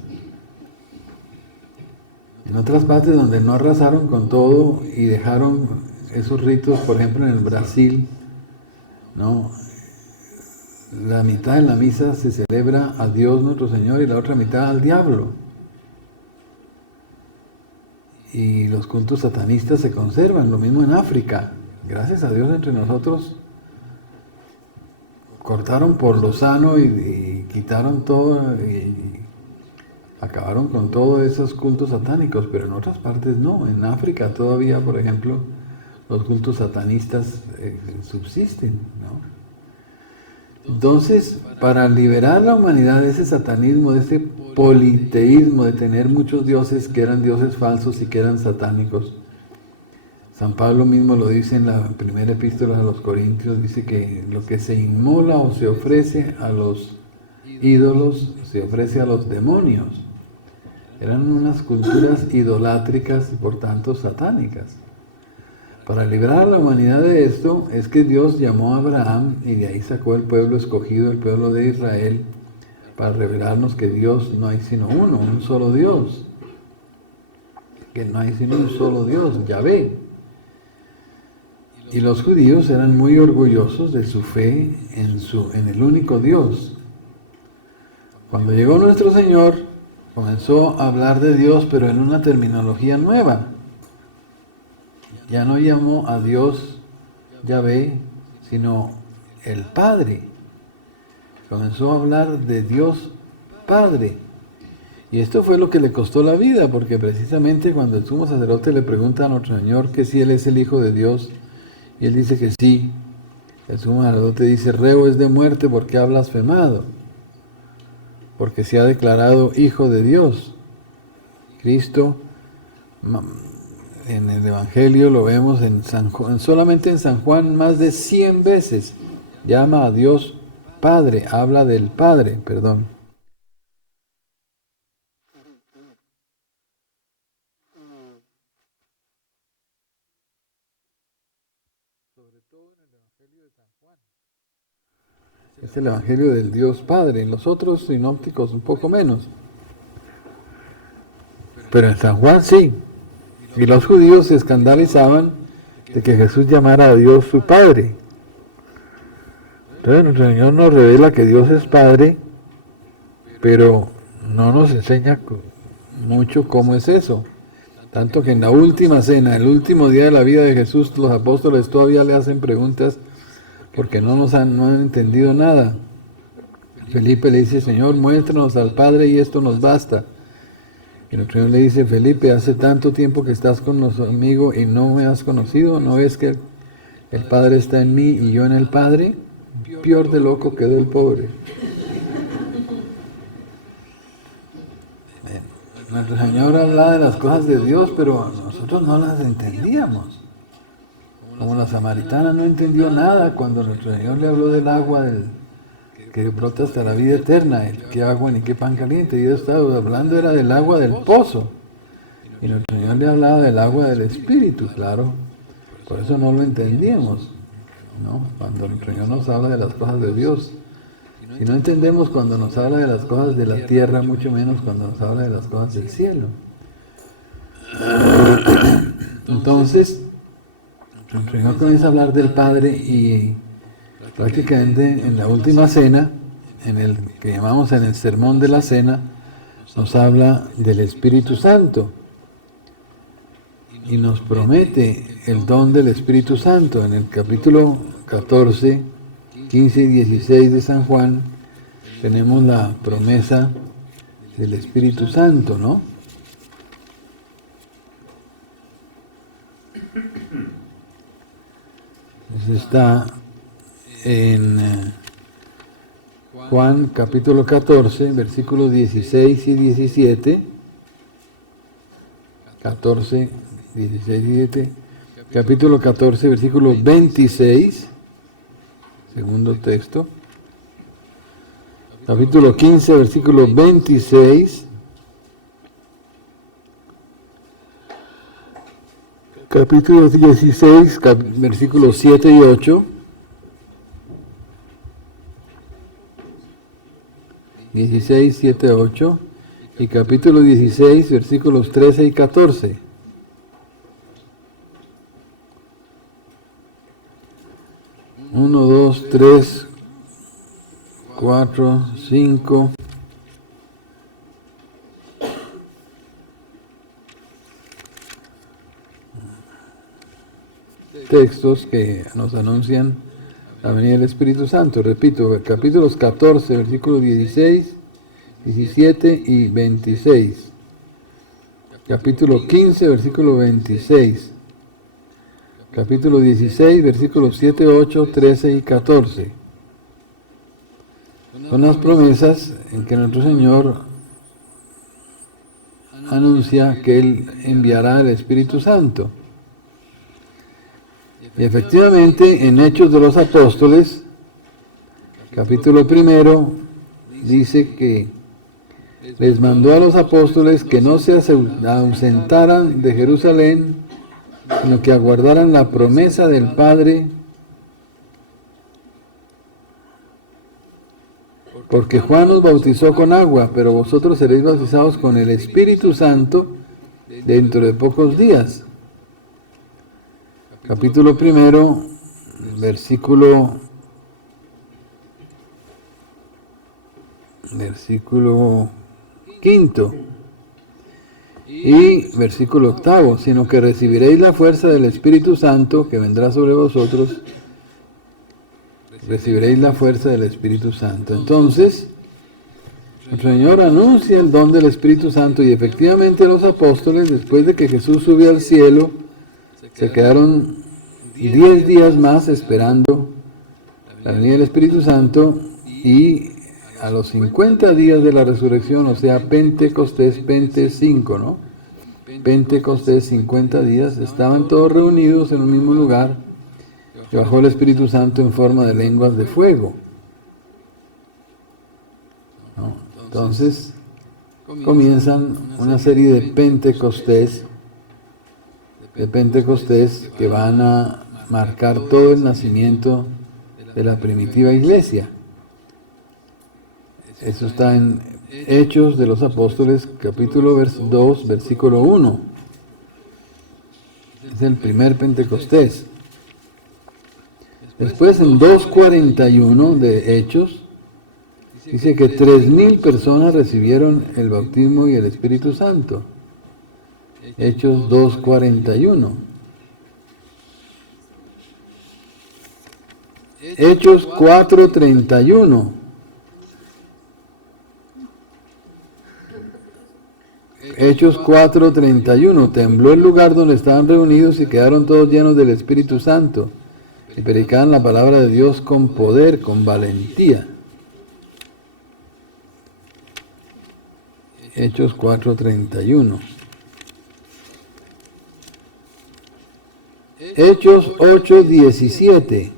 En otras partes donde no arrasaron con todo y dejaron esos ritos, por ejemplo en el Brasil, ¿no? La mitad de la misa se celebra a Dios nuestro Señor y la otra mitad al diablo. Y los cultos satanistas se conservan, lo mismo en África. Gracias a Dios entre nosotros cortaron por lo sano y quitaron todo y acabaron con todos esos cultos satánicos, pero en otras partes no. En África todavía, por ejemplo, los cultos satanistas subsisten, ¿no? Entonces, para liberar la humanidad de ese satanismo, de ese politeísmo, de tener muchos dioses que eran dioses falsos y que eran satánicos, San Pablo mismo lo dice en la primera epístola a los Corintios, dice que lo que se inmola o se ofrece a los ídolos, se ofrece a los demonios. Eran unas culturas idolátricas y por tanto satánicas. Para librar a la humanidad de esto es que Dios llamó a Abraham y de ahí sacó el pueblo escogido, el pueblo de Israel, para revelarnos que Dios no hay sino uno, un solo Dios. Que no hay sino un solo Dios, Yahvé. Y los judíos eran muy orgullosos de su fe en el único Dios. Cuando llegó nuestro Señor, comenzó a hablar de Dios, pero en una terminología nueva. Ya no llamó a Dios Yahvé, sino el Padre. Comenzó a hablar de Dios Padre. Y esto fue lo que le costó la vida, porque precisamente cuando el sumo sacerdote le pregunta a nuestro Señor que si Él es el Hijo de Dios, y Él dice que sí, el sumo sacerdote dice, reo es de muerte porque ha blasfemado, porque se ha declarado Hijo de Dios. Cristo, en el Evangelio lo vemos solamente en San Juan más de 100 veces, llama a Dios Padre, habla del Padre, perdón. Sobre todo en el Evangelio de San Juan. Es el Evangelio del Dios Padre, en los otros sinópticos un poco menos. Pero en San Juan sí. Y los judíos se escandalizaban de que Jesús llamara a Dios su Padre. Entonces nuestro Señor nos revela que Dios es Padre, pero no nos enseña mucho cómo es eso. Tanto que en la última cena, el último día de la vida de Jesús, los apóstoles todavía le hacen preguntas porque no han entendido nada. Felipe le dice, Señor, muéstranos al Padre y esto nos basta. Y nuestro Señor le dice, Felipe, hace tanto tiempo que estás conmigo y no me has conocido, ¿no ves que el Padre está en mí y yo en el Padre? Peor de loco quedó el pobre. Nuestro Señor hablaba de las cosas de Dios, pero nosotros no las entendíamos. Como la samaritana no entendió nada cuando nuestro Señor le habló del agua que brota hasta la vida eterna, qué agua ni qué pan caliente. Y Dios estaba hablando era del agua del pozo. Y nuestro Señor le hablaba del agua del Espíritu, claro. Por eso no lo entendíamos, ¿no? Cuando nuestro Señor nos habla de las cosas de Dios. Si no entendemos cuando nos habla de las cosas de la tierra, mucho menos cuando nos habla de las cosas del cielo. Entonces, el Señor comienza a hablar del Padre y prácticamente en la última cena, en el que llamamos en el sermón de la cena, nos habla del Espíritu Santo y nos promete el don del Espíritu Santo. En el capítulo 14, 15 y 16 de San Juan tenemos la promesa del Espíritu Santo, ¿no? Eso está en Juan capítulo 14, versículos 16 y 17. 14, 16 y 17. Capítulo 14, versículo 26. Segundo texto. Capítulo 15, versículo 26. Capítulo 16, versículos 7 y 8. 16, 7, 8. Y capítulo 16, versículos 13 y 14. Uno, dos, tres, 4, 5. Textos que nos anuncian la venida del Espíritu Santo. Repito, capítulos 14, versículos 16, 17 y 26. Capítulo 15, versículo 26. Capítulo 16, versículos 7, 8, 13 y 14. Son las promesas en que nuestro Señor anuncia que Él enviará el Espíritu Santo. Y efectivamente, en Hechos de los Apóstoles, capítulo 1, dice que les mandó a los apóstoles que no se ausentaran de Jerusalén, sino que aguardaran la promesa del Padre, porque Juan os bautizó con agua, pero vosotros seréis bautizados con el Espíritu Santo dentro de pocos días. Capítulo 1, versículo 5 y versículo 8, sino que recibiréis la fuerza del Espíritu Santo que vendrá sobre vosotros. Recibiréis la fuerza del Espíritu Santo. Entonces, el Señor anuncia el don del Espíritu Santo y efectivamente los apóstoles, después de que Jesús subió al cielo, se quedaron 10 días más esperando la venida del Espíritu Santo y a los 50 días de la resurrección, o sea, Pentecostés, Pente 5, ¿no? Pentecostés, 50 días, estaban todos reunidos en un mismo lugar y bajó el Espíritu Santo en forma de lenguas de fuego, ¿no? Entonces, comienzan una serie de Pentecostés que van a marcar todo el nacimiento de la primitiva iglesia. Eso está en Hechos de los Apóstoles, capítulo 2, versículo 1. Es el primer Pentecostés. Después, en 2:41 de Hechos, dice que 3,000 personas recibieron el bautismo y el Espíritu Santo. Hechos 2:41. Hechos 4:31. Hechos 4:31. Tembló el lugar donde estaban reunidos y quedaron todos llenos del Espíritu Santo y predicaban la palabra de Dios con poder, con valentía. Hechos 4:31. Hechos 8:17.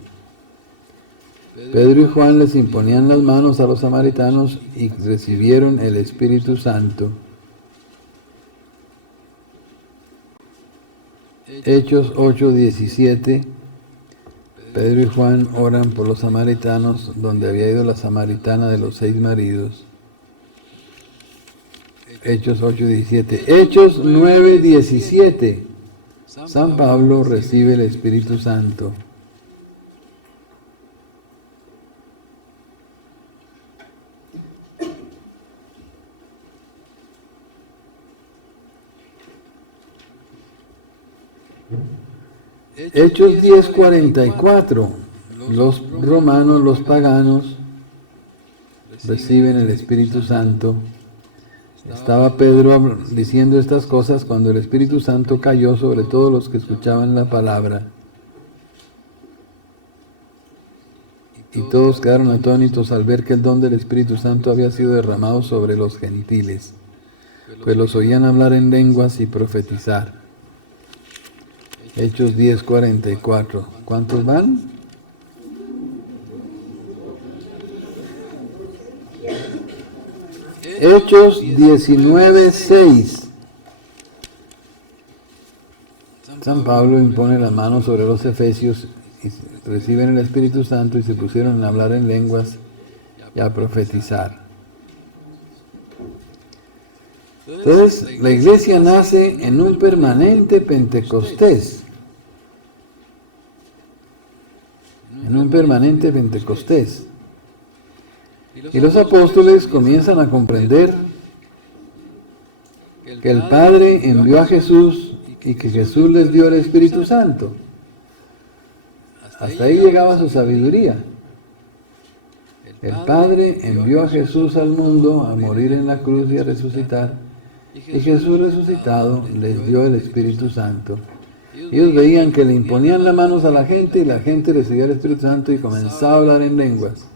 Pedro y Juan les imponían las manos a los samaritanos y recibieron el Espíritu Santo. Hechos 8:17. Pedro y Juan oran por los samaritanos, donde había ido la samaritana de los 6 maridos. Hechos 8:17. Hechos 9:17. San Pablo recibe el Espíritu Santo. Hechos 10:44. Los romanos, los paganos, reciben el Espíritu Santo. Estaba Pedro diciendo estas cosas cuando el Espíritu Santo cayó sobre todos los que escuchaban la palabra. Y todos quedaron atónitos al ver que el don del Espíritu Santo había sido derramado sobre los gentiles, pues los oían hablar en lenguas y profetizar. Hechos 10:44. ¿Cuántos van? Hechos 19:6. San Pablo impone las manos sobre los efesios y reciben el Espíritu Santo y se pusieron a hablar en lenguas y a profetizar. Entonces, la iglesia nace en un permanente Pentecostés. En un permanente Pentecostés. Y los apóstoles comienzan a comprender que el Padre envió a Jesús y que Jesús les dio el Espíritu Santo. Hasta ahí llegaba su sabiduría. El Padre envió a Jesús al mundo a morir en la cruz y a resucitar. Y Jesús resucitado les dio el Espíritu Santo. Ellos veían que le imponían las manos a la gente y la gente recibía el Espíritu Santo y comenzaba a hablar en lenguas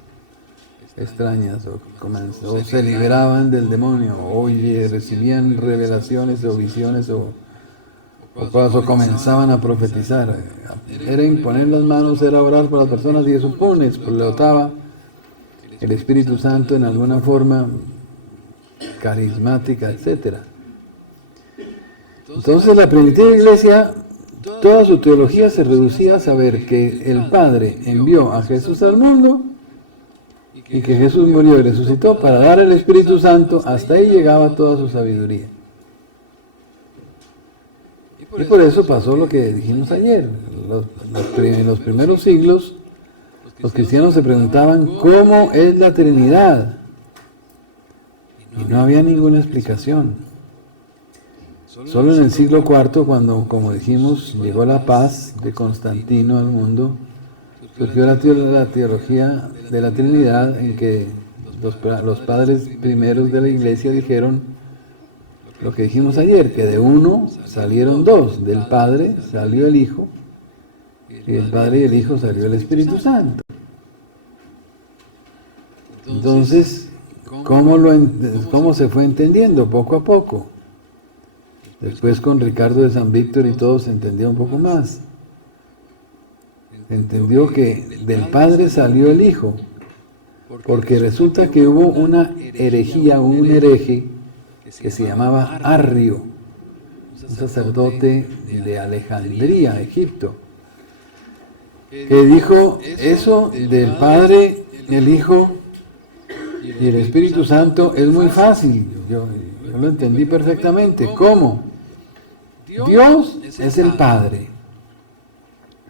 extrañas o se liberaban del demonio, o recibían revelaciones o visiones o comenzaban a profetizar. Era imponer las manos, era orar por las personas y eso explotaba el Espíritu Santo en alguna forma carismática, etc. Entonces la primitiva iglesia, toda su teología se reducía a saber que el Padre envió a Jesús al mundo y que Jesús murió y resucitó para dar el Espíritu Santo. Hasta ahí llegaba toda su sabiduría. Y por eso pasó lo que dijimos ayer. En los primeros siglos, los cristianos se preguntaban ¿cómo es la Trinidad? Y no había ninguna explicación. Solo en el siglo IV, cuando, como dijimos, llegó la paz de Constantino al mundo, surgió la teología de la Trinidad, en que los padres primeros de la iglesia dijeron lo que dijimos ayer, que de uno salieron dos, del Padre salió el Hijo, y del Padre y el Hijo salió el Espíritu Santo. Entonces, ¿cómo se fue entendiendo? Poco a poco. Después con Ricardo de San Víctor y todo se entendió un poco más. Se entendió que del Padre salió el Hijo, porque resulta que hubo una herejía, un hereje, que se llamaba Arrio, un sacerdote de Alejandría, Egipto, que dijo eso del Padre, el Hijo y el Espíritu Santo es muy fácil. Yo lo entendí perfectamente. ¿Cómo? Dios es el Padre,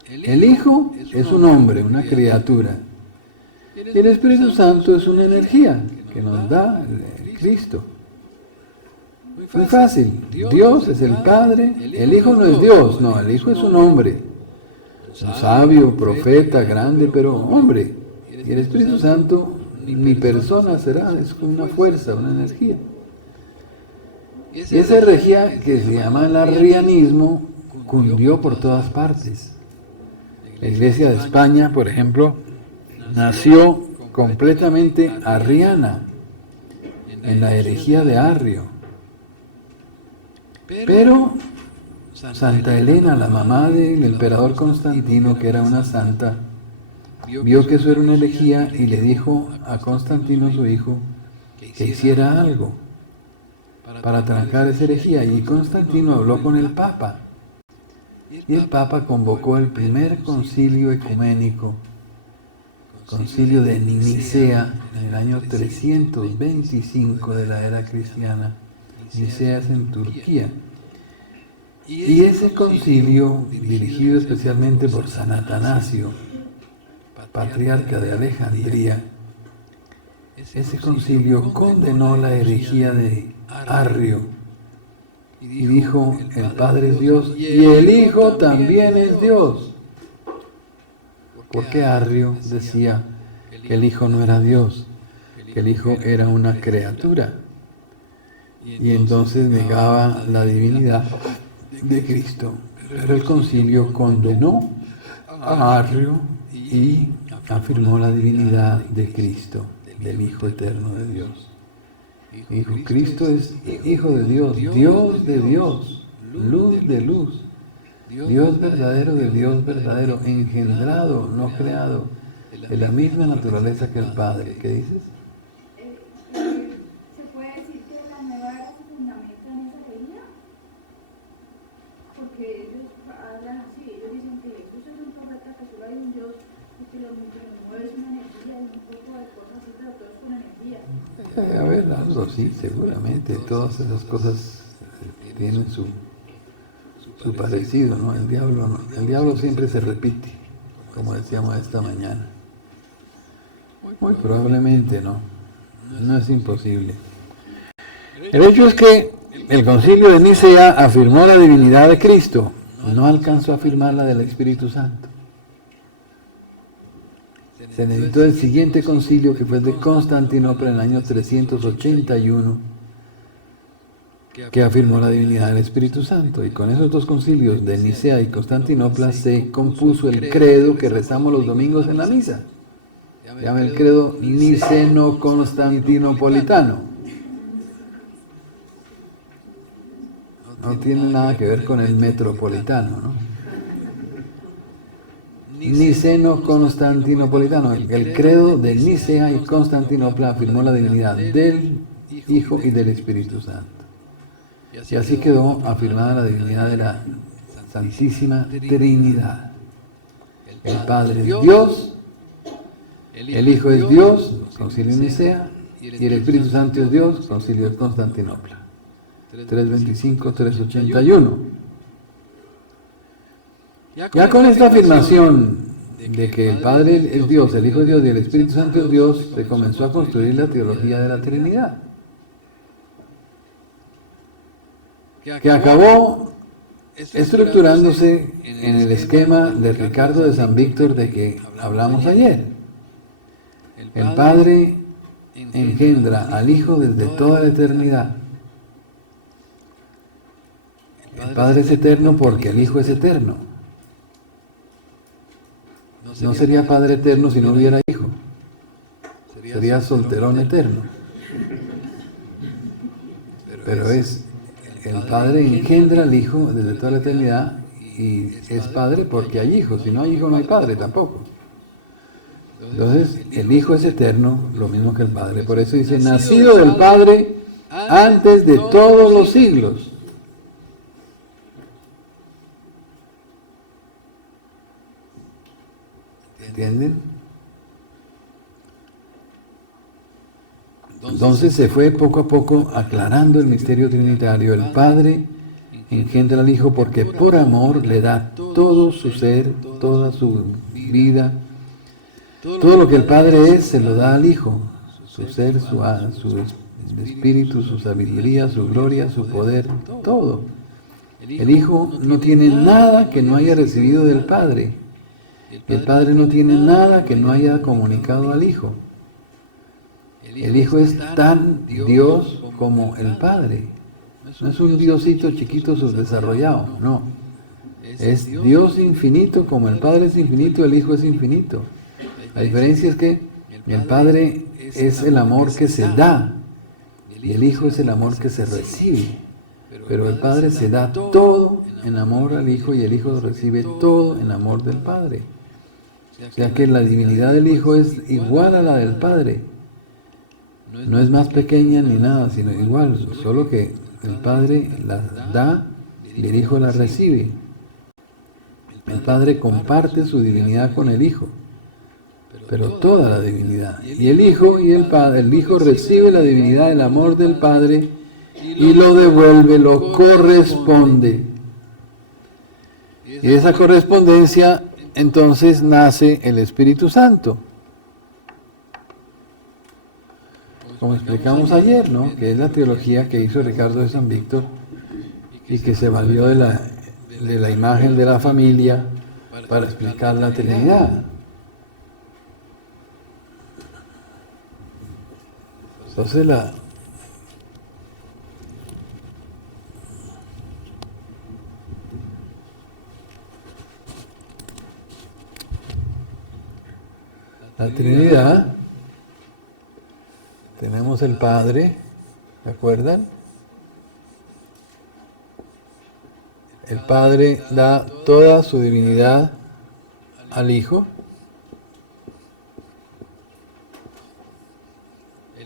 el Hijo es un hombre, una criatura, y el Espíritu Santo es una energía que nos da Cristo. Muy fácil. Dios es el Padre, el Hijo no es Dios, no, el Hijo es un hombre, un sabio, profeta, grande, pero hombre. Y el Espíritu Santo, mi persona será, es una fuerza, una energía. Y esa herejía que se llama el arrianismo cundió por todas partes. La Iglesia de España, por ejemplo, nació completamente arriana, en la herejía de Arrio. Pero Santa Elena, la mamá del emperador Constantino, que era una santa, vio que eso era una herejía y le dijo a Constantino, su hijo, que hiciera algo para trancar esa herejía. Y Constantino habló con el Papa. Y el Papa convocó el primer concilio ecuménico, concilio de Nicea, en el año 325 de la era cristiana. Nicea es en Turquía. Y ese concilio, dirigido especialmente por San Atanasio, patriarca de Alejandría, ese concilio condenó la herejía de Arrio y dijo: el Padre es Dios y el Hijo también es Dios. Porque Arrio decía que el Hijo no era Dios, que el Hijo era una criatura, y entonces negaba la divinidad de Cristo. Pero el concilio condenó a Arrio y afirmó la divinidad de Cristo, del Hijo eterno de Dios. Dijo: Cristo es Hijo de Dios, Dios de Dios, luz de luz, Dios verdadero de Dios verdadero, engendrado, no creado, de la misma naturaleza que el Padre. ¿Qué dices? ¿Se puede decir que la nueva era se fundamenta en esa herejía? Porque ellos hablan así, ellos dicen que Jesús es un profeta, que solo hay un Dios y que lo que nos mueve es una energía y un poco de cosas así, pero todo es con energía. A ver, algo sí, seguramente. Todas esas cosas tienen su parecido, ¿no? El diablo no. El diablo siempre se repite, como decíamos esta mañana. Muy probablemente no. No es imposible. El hecho es que el concilio de Nicea afirmó la divinidad de Cristo, no alcanzó a afirmar la del Espíritu Santo. Se necesitó el siguiente concilio, que fue el de Constantinopla en el año 381, que afirmó la divinidad del Espíritu Santo. Y con esos dos concilios de Nicea y Constantinopla se compuso el credo que rezamos los domingos en la misa. Se llama el credo niceno-constantinopolitano. No tiene nada que ver con el metropolitano, ¿no? Niceno-constantinopolitano. El credo de Nicea y Constantinopla afirmó la divinidad del Hijo y del Espíritu Santo. Y así quedó afirmada la divinidad de la Santísima Trinidad. El Padre es Dios, el Hijo es Dios, concilio de Nicea, y el Espíritu Santo es Dios, concilio de Constantinopla. 325-381. Ya con esta afirmación de que el Padre es Dios, el Hijo es Dios y el Espíritu Santo es Dios, se comenzó a construir la teología de la Trinidad, que acabó estructurándose en el esquema de Ricardo de San Víctor de que hablamos ayer. El Padre engendra al Hijo desde toda la eternidad. El Padre es eterno porque el Hijo es eterno. No sería Padre eterno si no hubiera Hijo. Sería solterón eterno. Pero es el Padre engendra al Hijo desde toda la eternidad y es Padre porque hay Hijo. Si no hay Hijo no hay Padre tampoco. Entonces el Hijo es eterno, lo mismo que el Padre. Por eso dice, nacido del Padre antes de todos los siglos. ¿Entienden? Entonces se fue poco a poco aclarando el misterio trinitario. El Padre engendra al Hijo porque por amor le da todo su ser, toda su vida. Todo lo que el Padre es se lo da al Hijo. Su ser, su espíritu, su sabiduría, su gloria, su poder, todo. El Hijo no tiene nada que no haya recibido del Padre. El Padre no tiene nada que no haya comunicado al Hijo. El Hijo es tan Dios como el Padre. No es un Diosito chiquito subdesarrollado, no. Es Dios infinito, como el Padre es infinito, el Hijo es infinito. La diferencia es que el Padre es el amor que se da y el Hijo es el amor que se recibe. Pero el Padre se da todo en amor al Hijo y el Hijo recibe todo en amor del Padre. O sea que la divinidad del Hijo es igual a la del Padre. No es más pequeña ni nada, sino igual, solo que el Padre la da y el Hijo la recibe. El Padre comparte su divinidad con el Hijo, pero toda la divinidad. Y el Hijo y el Padre, el Hijo recibe la divinidad, el amor del Padre y lo devuelve, lo corresponde. Y de esa correspondencia entonces nace el Espíritu Santo. Como explicamos ayer, ¿no? Que es la teología que hizo Ricardo de San Víctor y que se valió de la imagen de la familia para explicar la Trinidad. Entonces la Trinidad, tenemos el Padre, ¿se acuerdan? El Padre da toda su divinidad al Hijo.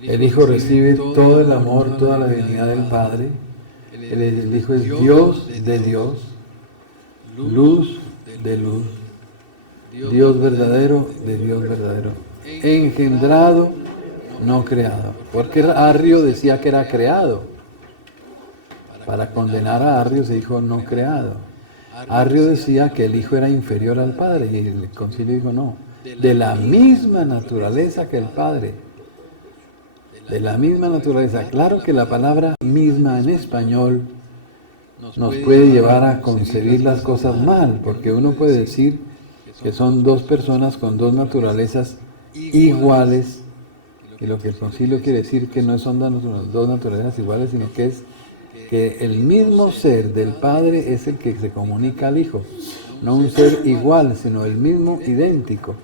El Hijo recibe todo el amor, toda la divinidad del Padre. El Hijo es Dios de Dios, luz de luz, Dios verdadero de Dios verdadero, engendrado, no creado. Porque Arrio decía que era creado. Para condenar a Arrio se dijo no creado. Arrio decía que el Hijo era inferior al Padre y el concilio dijo no, de la misma naturaleza que el Padre. De la misma naturaleza. Claro que la palabra misma en español nos puede llevar a concebir las cosas mal, porque uno puede decir que son dos personas con dos naturalezas iguales, y lo que el concilio quiere decir que no son dos naturalezas iguales, sino que es que el mismo ser del Padre es el que se comunica al Hijo, no un ser igual, sino el mismo idéntico.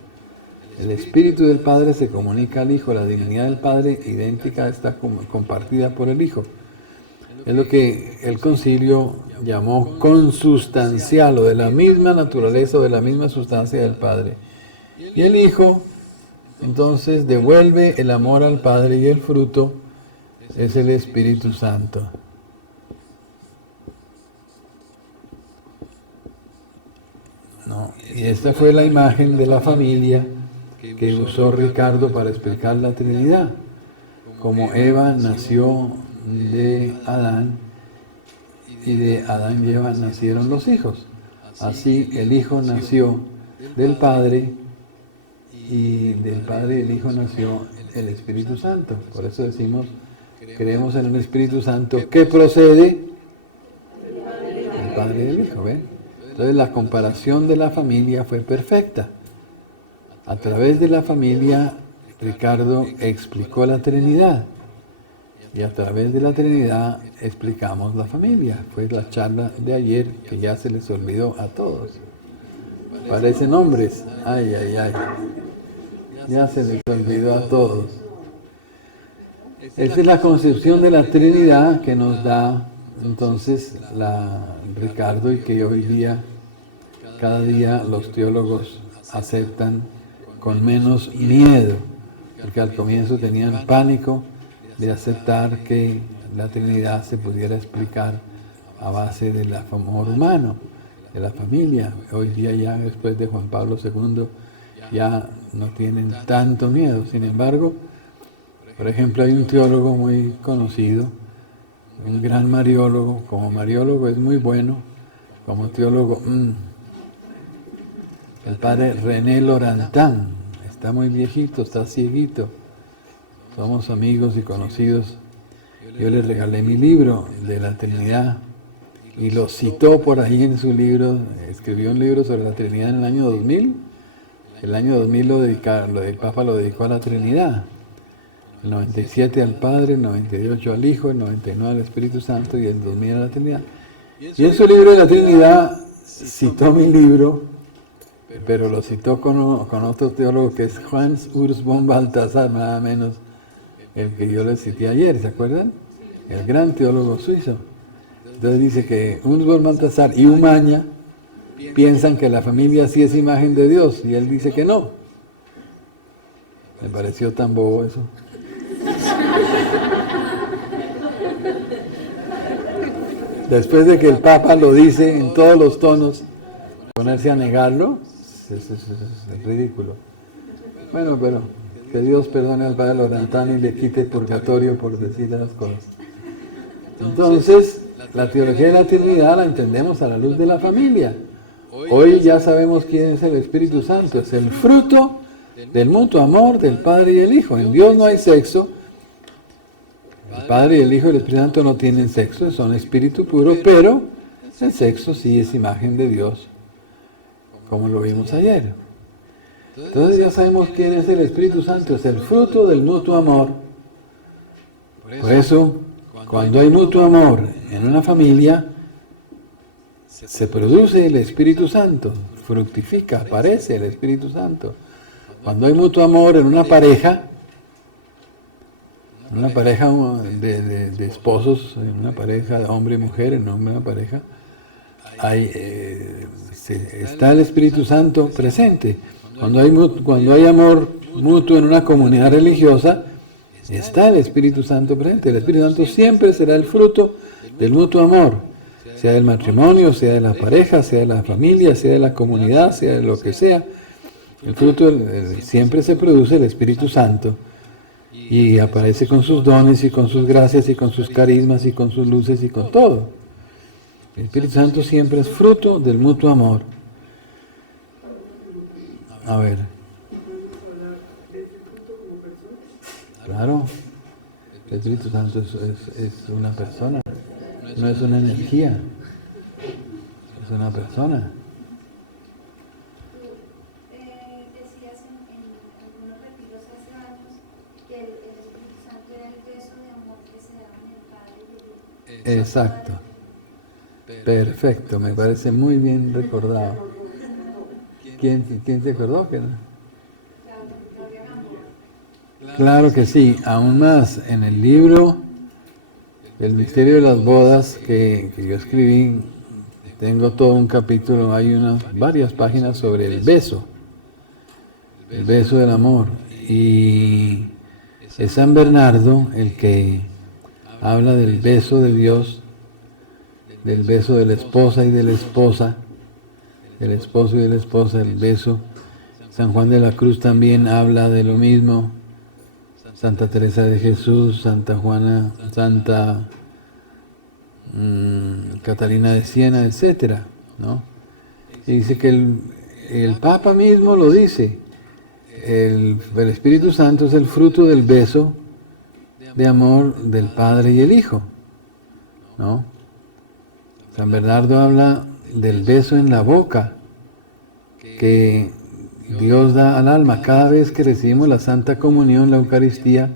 El Espíritu del Padre se comunica al Hijo, la divinidad del Padre idéntica está compartida por el Hijo. Es lo que el concilio llamó consustancial, o de la misma naturaleza o de la misma sustancia del Padre. Y el Hijo entonces devuelve el amor al Padre y el fruto es el Espíritu Santo. No, y esta fue la imagen de la familia que usó Ricardo para explicar la Trinidad. Como Eva nació de Adán y de Adán y Eva nacieron los hijos. Así el Hijo nació del Padre y del Padre y del Hijo nació el Espíritu Santo. Por eso decimos, creemos en el Espíritu Santo que procede del Padre y del Hijo. ¿Ven? Entonces la comparación de la familia fue perfecta. A través de la familia, Ricardo explicó la Trinidad. Y a través de la Trinidad explicamos la familia. Fue la charla de ayer que ya se les olvidó a todos. Parecen hombres. Ay, ay, ay. Ya se les olvidó a todos. Esa es la concepción de la Trinidad que nos da entonces Ricardo y que hoy día, cada día los teólogos aceptan con menos miedo, porque al comienzo tenían pánico de aceptar que la Trinidad se pudiera explicar a base del amor humano, de la familia. Hoy día ya después de Juan Pablo II ya no tienen tanto miedo. Sin embargo, por ejemplo, hay un teólogo muy conocido, un gran mariólogo. Como mariólogo es muy bueno, como teólogo, el padre René Laurentin. Está muy viejito, está cieguito. Somos amigos y conocidos. Yo le regalé mi libro de la Trinidad y lo citó por ahí en su libro. Escribió un libro sobre la Trinidad en el año 2000. El año 2000 el Papa lo dedicó a la Trinidad. El 97 al Padre, el 98 al Hijo, el 99 al Espíritu Santo y el 2000 a la Trinidad. Y en su libro de la Trinidad citó mi libro, pero lo citó con otro teólogo que es Hans Urs von Balthasar, nada menos el que yo les cité ayer, ¿se acuerdan? El gran teólogo suizo. Entonces dice que Urs von Balthasar y Umaña piensan que la familia sí es imagen de Dios, y él dice que no. Me pareció tan bobo eso. Después de que el Papa lo dice en todos los tonos, ponerse a negarlo, es ridículo. Bueno, pero que Dios perdone al Padre Lorantani y le quite el purgatorio por decir las cosas. Entonces, la teología de la Trinidad la entendemos a la luz de la familia. Hoy ya sabemos quién es el Espíritu Santo, es el fruto del mutuo amor del Padre y el Hijo. En Dios no hay sexo. El Padre y el Hijo y el Espíritu Santo no tienen sexo, son espíritu puro, pero el sexo sí es imagen de Dios, como lo vimos ayer. Entonces ya sabemos quién es el Espíritu Santo, es el fruto del mutuo amor. Por eso, cuando hay mutuo amor en una familia, se produce el Espíritu Santo, fructifica, aparece el Espíritu Santo. Cuando hay mutuo amor en una pareja de esposos, en una pareja de hombre y mujer, en una pareja, está el Espíritu Santo presente. Cuando hay amor mutuo en una comunidad religiosa, está el Espíritu Santo presente. El Espíritu Santo siempre será el fruto del mutuo amor, sea del matrimonio, sea de la pareja, sea de la familia, sea de la comunidad, sea de lo que sea. El fruto siempre se produce el Espíritu Santo. Y aparece con sus dones y con sus gracias y con sus carismas y con sus luces y con todo. El Espíritu Santo siempre es fruto del mutuo amor. A ver. Claro, el Espíritu Santo es una persona, no es una energía, es una persona. Exacto. Perfecto, me parece muy bien recordado. ¿Quién se acordó? Claro que sí, aún más, en el libro El misterio de las bodas que yo escribí, tengo todo un capítulo, hay varias páginas sobre el beso del amor. Y es San Bernardo el que habla del beso de Dios, del beso de la esposa y de la esposa, del esposo y de la esposa, el beso. San Juan de la Cruz también habla de lo mismo. Santa Teresa de Jesús, Santa Juana, Santa Catalina de Siena, etcétera, ¿no? Y dice que el Papa mismo lo dice. El Espíritu Santo es el fruto del beso de amor del Padre y el Hijo, ¿no? San Bernardo habla del beso en la boca que Dios da al alma. Cada vez que recibimos la Santa Comunión, la Eucaristía,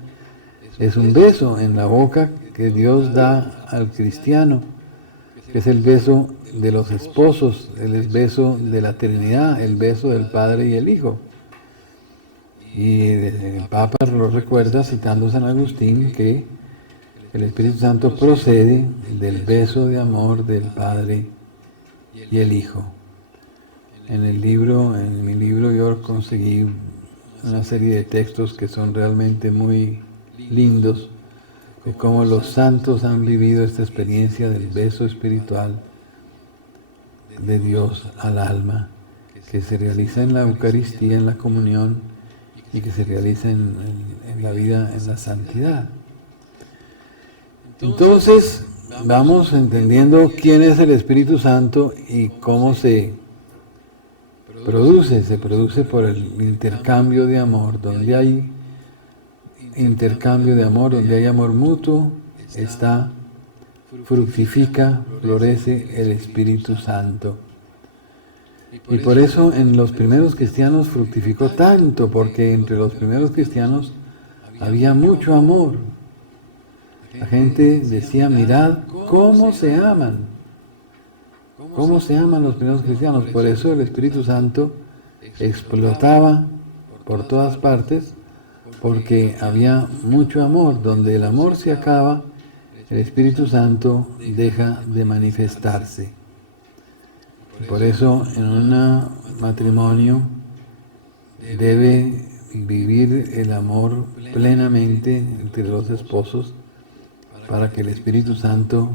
es un beso en la boca que Dios da al cristiano, que es el beso de los esposos, el beso de la Trinidad, el beso del Padre y el Hijo. Y el Papa lo recuerda citando a San Agustín que el Espíritu Santo procede del beso de amor del Padre y el Hijo. En mi libro yo conseguí una serie de textos que son realmente muy lindos, de cómo los santos han vivido esta experiencia del beso espiritual de Dios al alma, que se realiza en la Eucaristía, en la comunión, y que se realiza en la vida, en la santidad. Entonces, vamos entendiendo quién es el Espíritu Santo y cómo se produce por el intercambio de amor. Donde hay intercambio de amor, donde hay amor mutuo, fructifica, florece el Espíritu Santo. Y por eso en los primeros cristianos fructificó tanto, porque entre los primeros cristianos había mucho amor. La gente decía, mirad cómo se aman. Cómo se aman los primeros cristianos. Por eso el Espíritu Santo explotaba por todas partes, porque había mucho amor. Donde el amor se acaba, el Espíritu Santo deja de manifestarse. Por eso en un matrimonio debe vivir el amor plenamente entre los esposos para que el Espíritu Santo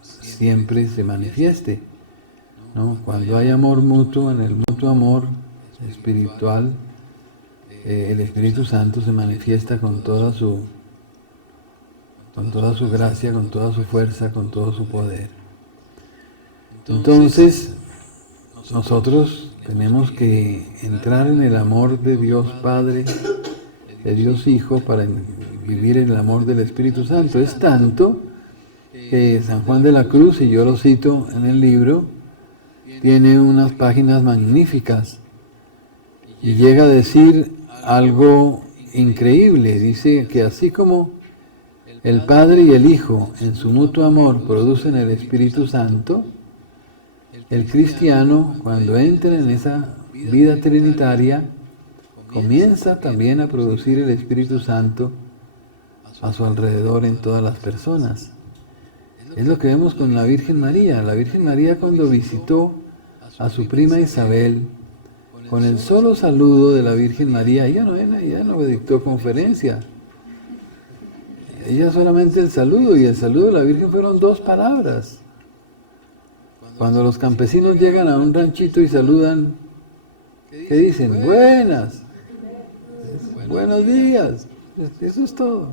siempre se manifieste, ¿no? Cuando hay amor mutuo, en el mutuo amor espiritual, el Espíritu Santo se manifiesta con toda su gracia, con toda su fuerza, con todo su poder. Entonces, nosotros tenemos que entrar en el amor de Dios Padre, de Dios Hijo, para vivir en el amor del Espíritu Santo. Es tanto que San Juan de la Cruz, y yo lo cito en el libro, tiene unas páginas magníficas y llega a decir algo increíble. Dice que así como el Padre y el Hijo en su mutuo amor producen el Espíritu Santo, el cristiano, cuando entra en esa vida trinitaria, comienza también a producir el Espíritu Santo a su alrededor en todas las personas. Es lo que vemos con la Virgen María. La Virgen María, cuando visitó a su prima Isabel, con el solo saludo de la Virgen María, ella no dictó conferencia. Ella solamente el saludo, y el saludo de la Virgen fueron 2 palabras. Cuando los campesinos llegan a un ranchito y saludan, ¿qué dicen? Buenas, buenos días. Eso es todo.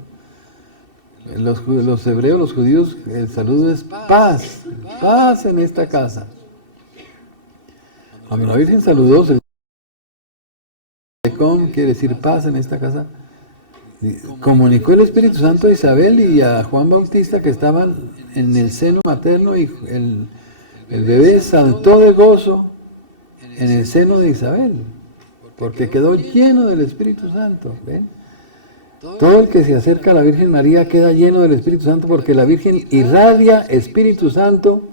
Los hebreos, los judíos, el saludo es paz, paz en esta casa. Cuando la Virgen saludó, quiere decir paz en esta casa, comunicó el Espíritu Santo a Isabel y a Juan Bautista, que estaban en el seno materno, y el bebé saltó de gozo en el seno de Isabel, porque quedó lleno del Espíritu Santo. ¿Ven? Todo el que se acerca a la Virgen María queda lleno del Espíritu Santo, porque la Virgen irradia Espíritu Santo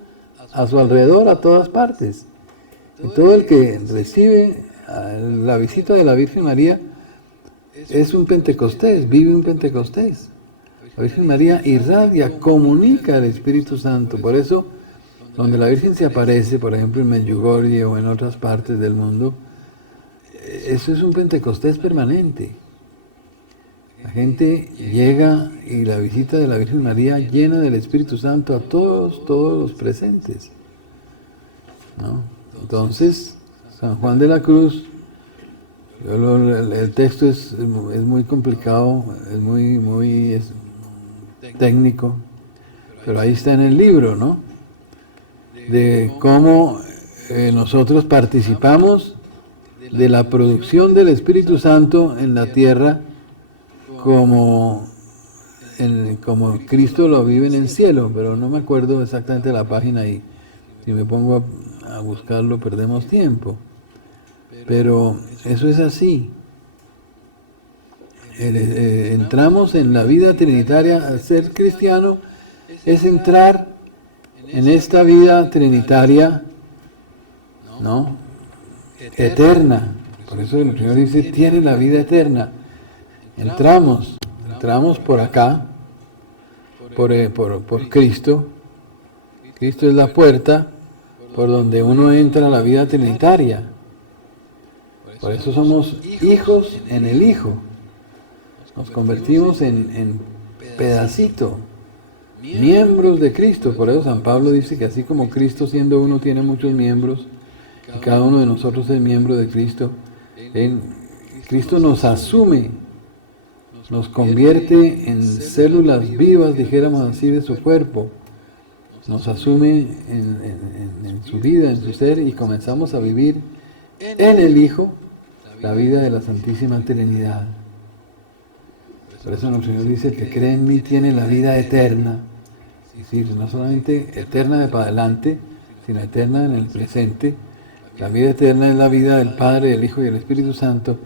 a su alrededor, a todas partes. Y todo el que recibe la visita de la Virgen María es un Pentecostés, vive un Pentecostés. La Virgen María irradia, comunica el Espíritu Santo. Por eso, donde la Virgen se aparece, por ejemplo en Medjugorje o en otras partes del mundo, eso es un Pentecostés permanente. La gente llega y la visita de la Virgen María llena del Espíritu Santo a todos los presentes, ¿no? Entonces, San Juan de la Cruz, el texto es muy complicado, es muy técnico, pero ahí está en el libro, ¿no? De cómo nosotros participamos de la producción del Espíritu Santo en la tierra, como Cristo lo vive en el cielo, pero no me acuerdo exactamente la página, y si me pongo a buscarlo perdemos tiempo. Pero eso es así. Entramos en la vida trinitaria. Ser cristiano es entrar en esta vida trinitaria, ¿no?, eterna. Por eso el Señor dice, tiene la vida eterna. Entramos por acá, por Cristo. Cristo es la puerta por donde uno entra a la vida trinitaria. Por eso somos hijos en el Hijo. Nos convertimos en pedacito, miembros de Cristo. Por eso San Pablo dice que así como Cristo, siendo uno, tiene muchos miembros, y cada uno de nosotros es miembro de Cristo, Cristo nos asume, nos convierte en células vivas, dijéramos así, de su cuerpo. Nos asume en su vida, en su ser, y comenzamos a vivir en el Hijo la vida de la Santísima Trinidad. Por eso el Señor dice, el que cree en mí tiene la vida eterna. Es decir, no solamente eterna de para adelante, sino eterna en el presente. La vida eterna es la vida del Padre, del Hijo y del Espíritu Santo.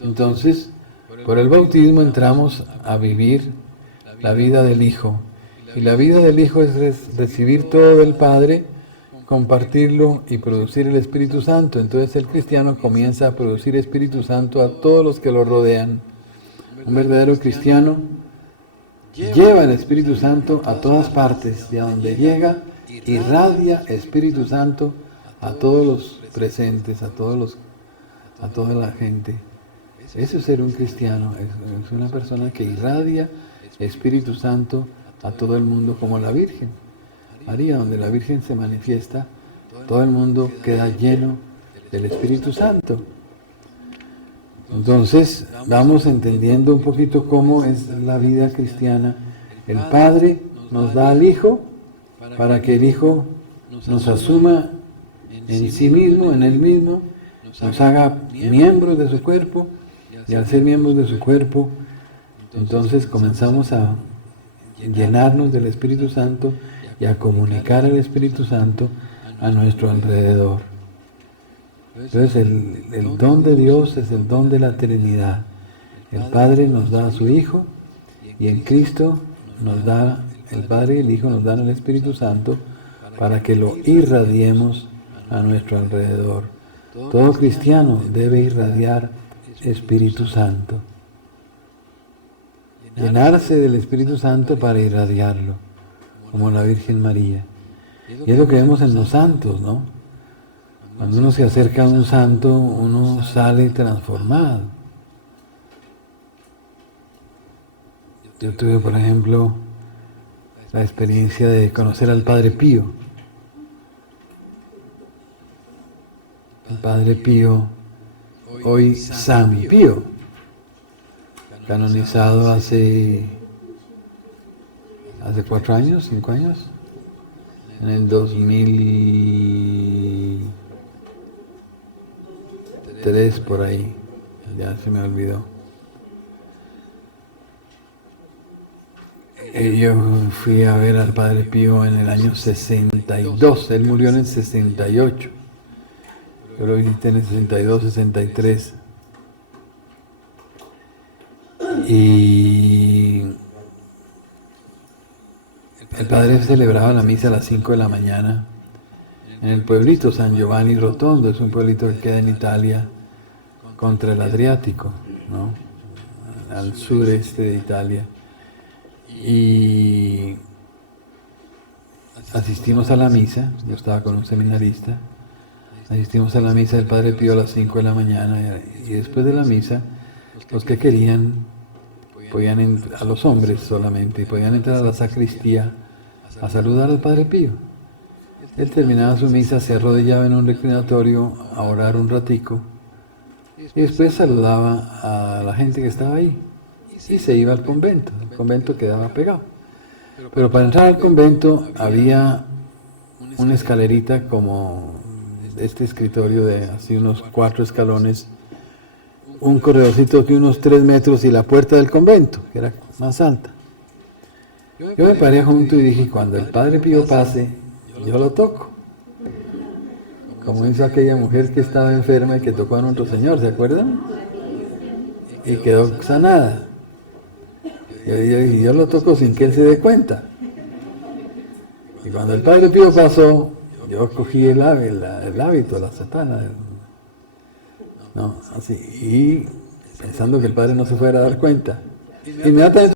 Entonces, Por el bautismo entramos a vivir la vida del Hijo. Y la vida del Hijo es recibir todo del Padre, compartirlo y producir el Espíritu Santo. Entonces el cristiano comienza a producir Espíritu Santo a todos los que lo rodean. Un verdadero cristiano lleva el Espíritu Santo a todas partes y a donde llega irradia Espíritu Santo a todos los presentes, a toda la gente. Eso es ser un cristiano, es una persona que irradia Espíritu Santo a todo el mundo como la Virgen. María, donde la Virgen se manifiesta, todo el mundo queda lleno del Espíritu Santo. Entonces, vamos entendiendo un poquito cómo es la vida cristiana. El Padre nos da al Hijo para que el Hijo nos asuma en sí mismo, en Él mismo, nos haga miembros de su cuerpo, y al ser miembros de su cuerpo, entonces comenzamos a llenarnos del Espíritu Santo y a comunicar el Espíritu Santo a nuestro alrededor. Entonces el don de Dios es el don de la Trinidad. El Padre nos da a su Hijo y en Cristo nos da, el Padre y el Hijo nos dan el Espíritu Santo para que lo irradiemos a nuestro alrededor. Todo cristiano debe irradiar Espíritu Santo. Llenarse del Espíritu Santo para irradiarlo, como la Virgen María. Y es lo que vemos en los santos, ¿no? Cuando uno se acerca a un santo, uno sale transformado. Yo tuve, por ejemplo, la experiencia de conocer al Padre Pío. El Padre Pío, hoy San Pío, canonizado hace 4 años, 5 años, en el 2003 por ahí, ya se me olvidó. Yo fui a ver al Padre Pío en el año 62, él murió en el 68. Yo lo visité en el 62, 63. Y el Padre celebraba la misa a las 5 de la mañana en el pueblito San Giovanni Rotondo. Es un pueblito que queda en Italia, contra el Adriático, ¿no? Al sureste de Italia. Y asistimos a la misa, yo estaba con un seminarista. Asistimos a la misa del Padre Pío a las 5 de la mañana y después de la misa, los que querían, a los hombres solamente, podían entrar a la sacristía a saludar al Padre Pío. Él terminaba su misa, se arrodillaba en un reclinatorio a orar un ratico y después saludaba a la gente que estaba ahí y se iba al convento. El convento quedaba pegado. Pero para entrar al convento había una escalerita como este escritorio de así unos 4 escalones, un corredorcito de unos 3 metros y la puerta del convento, que era más alta. Yo me paré junto y dije, cuando el Padre Pío pase, yo lo toco. Como hizo aquella mujer que estaba enferma y que tocó a nuestro Señor, ¿se acuerdan? Y quedó sanada. Yo dije, yo lo toco sin que Él se dé cuenta. Y cuando el Padre Pío pasó, yo cogí el hábito, la sotana, no, así, y pensando que el Padre no se fuera a dar cuenta. Inmediatamente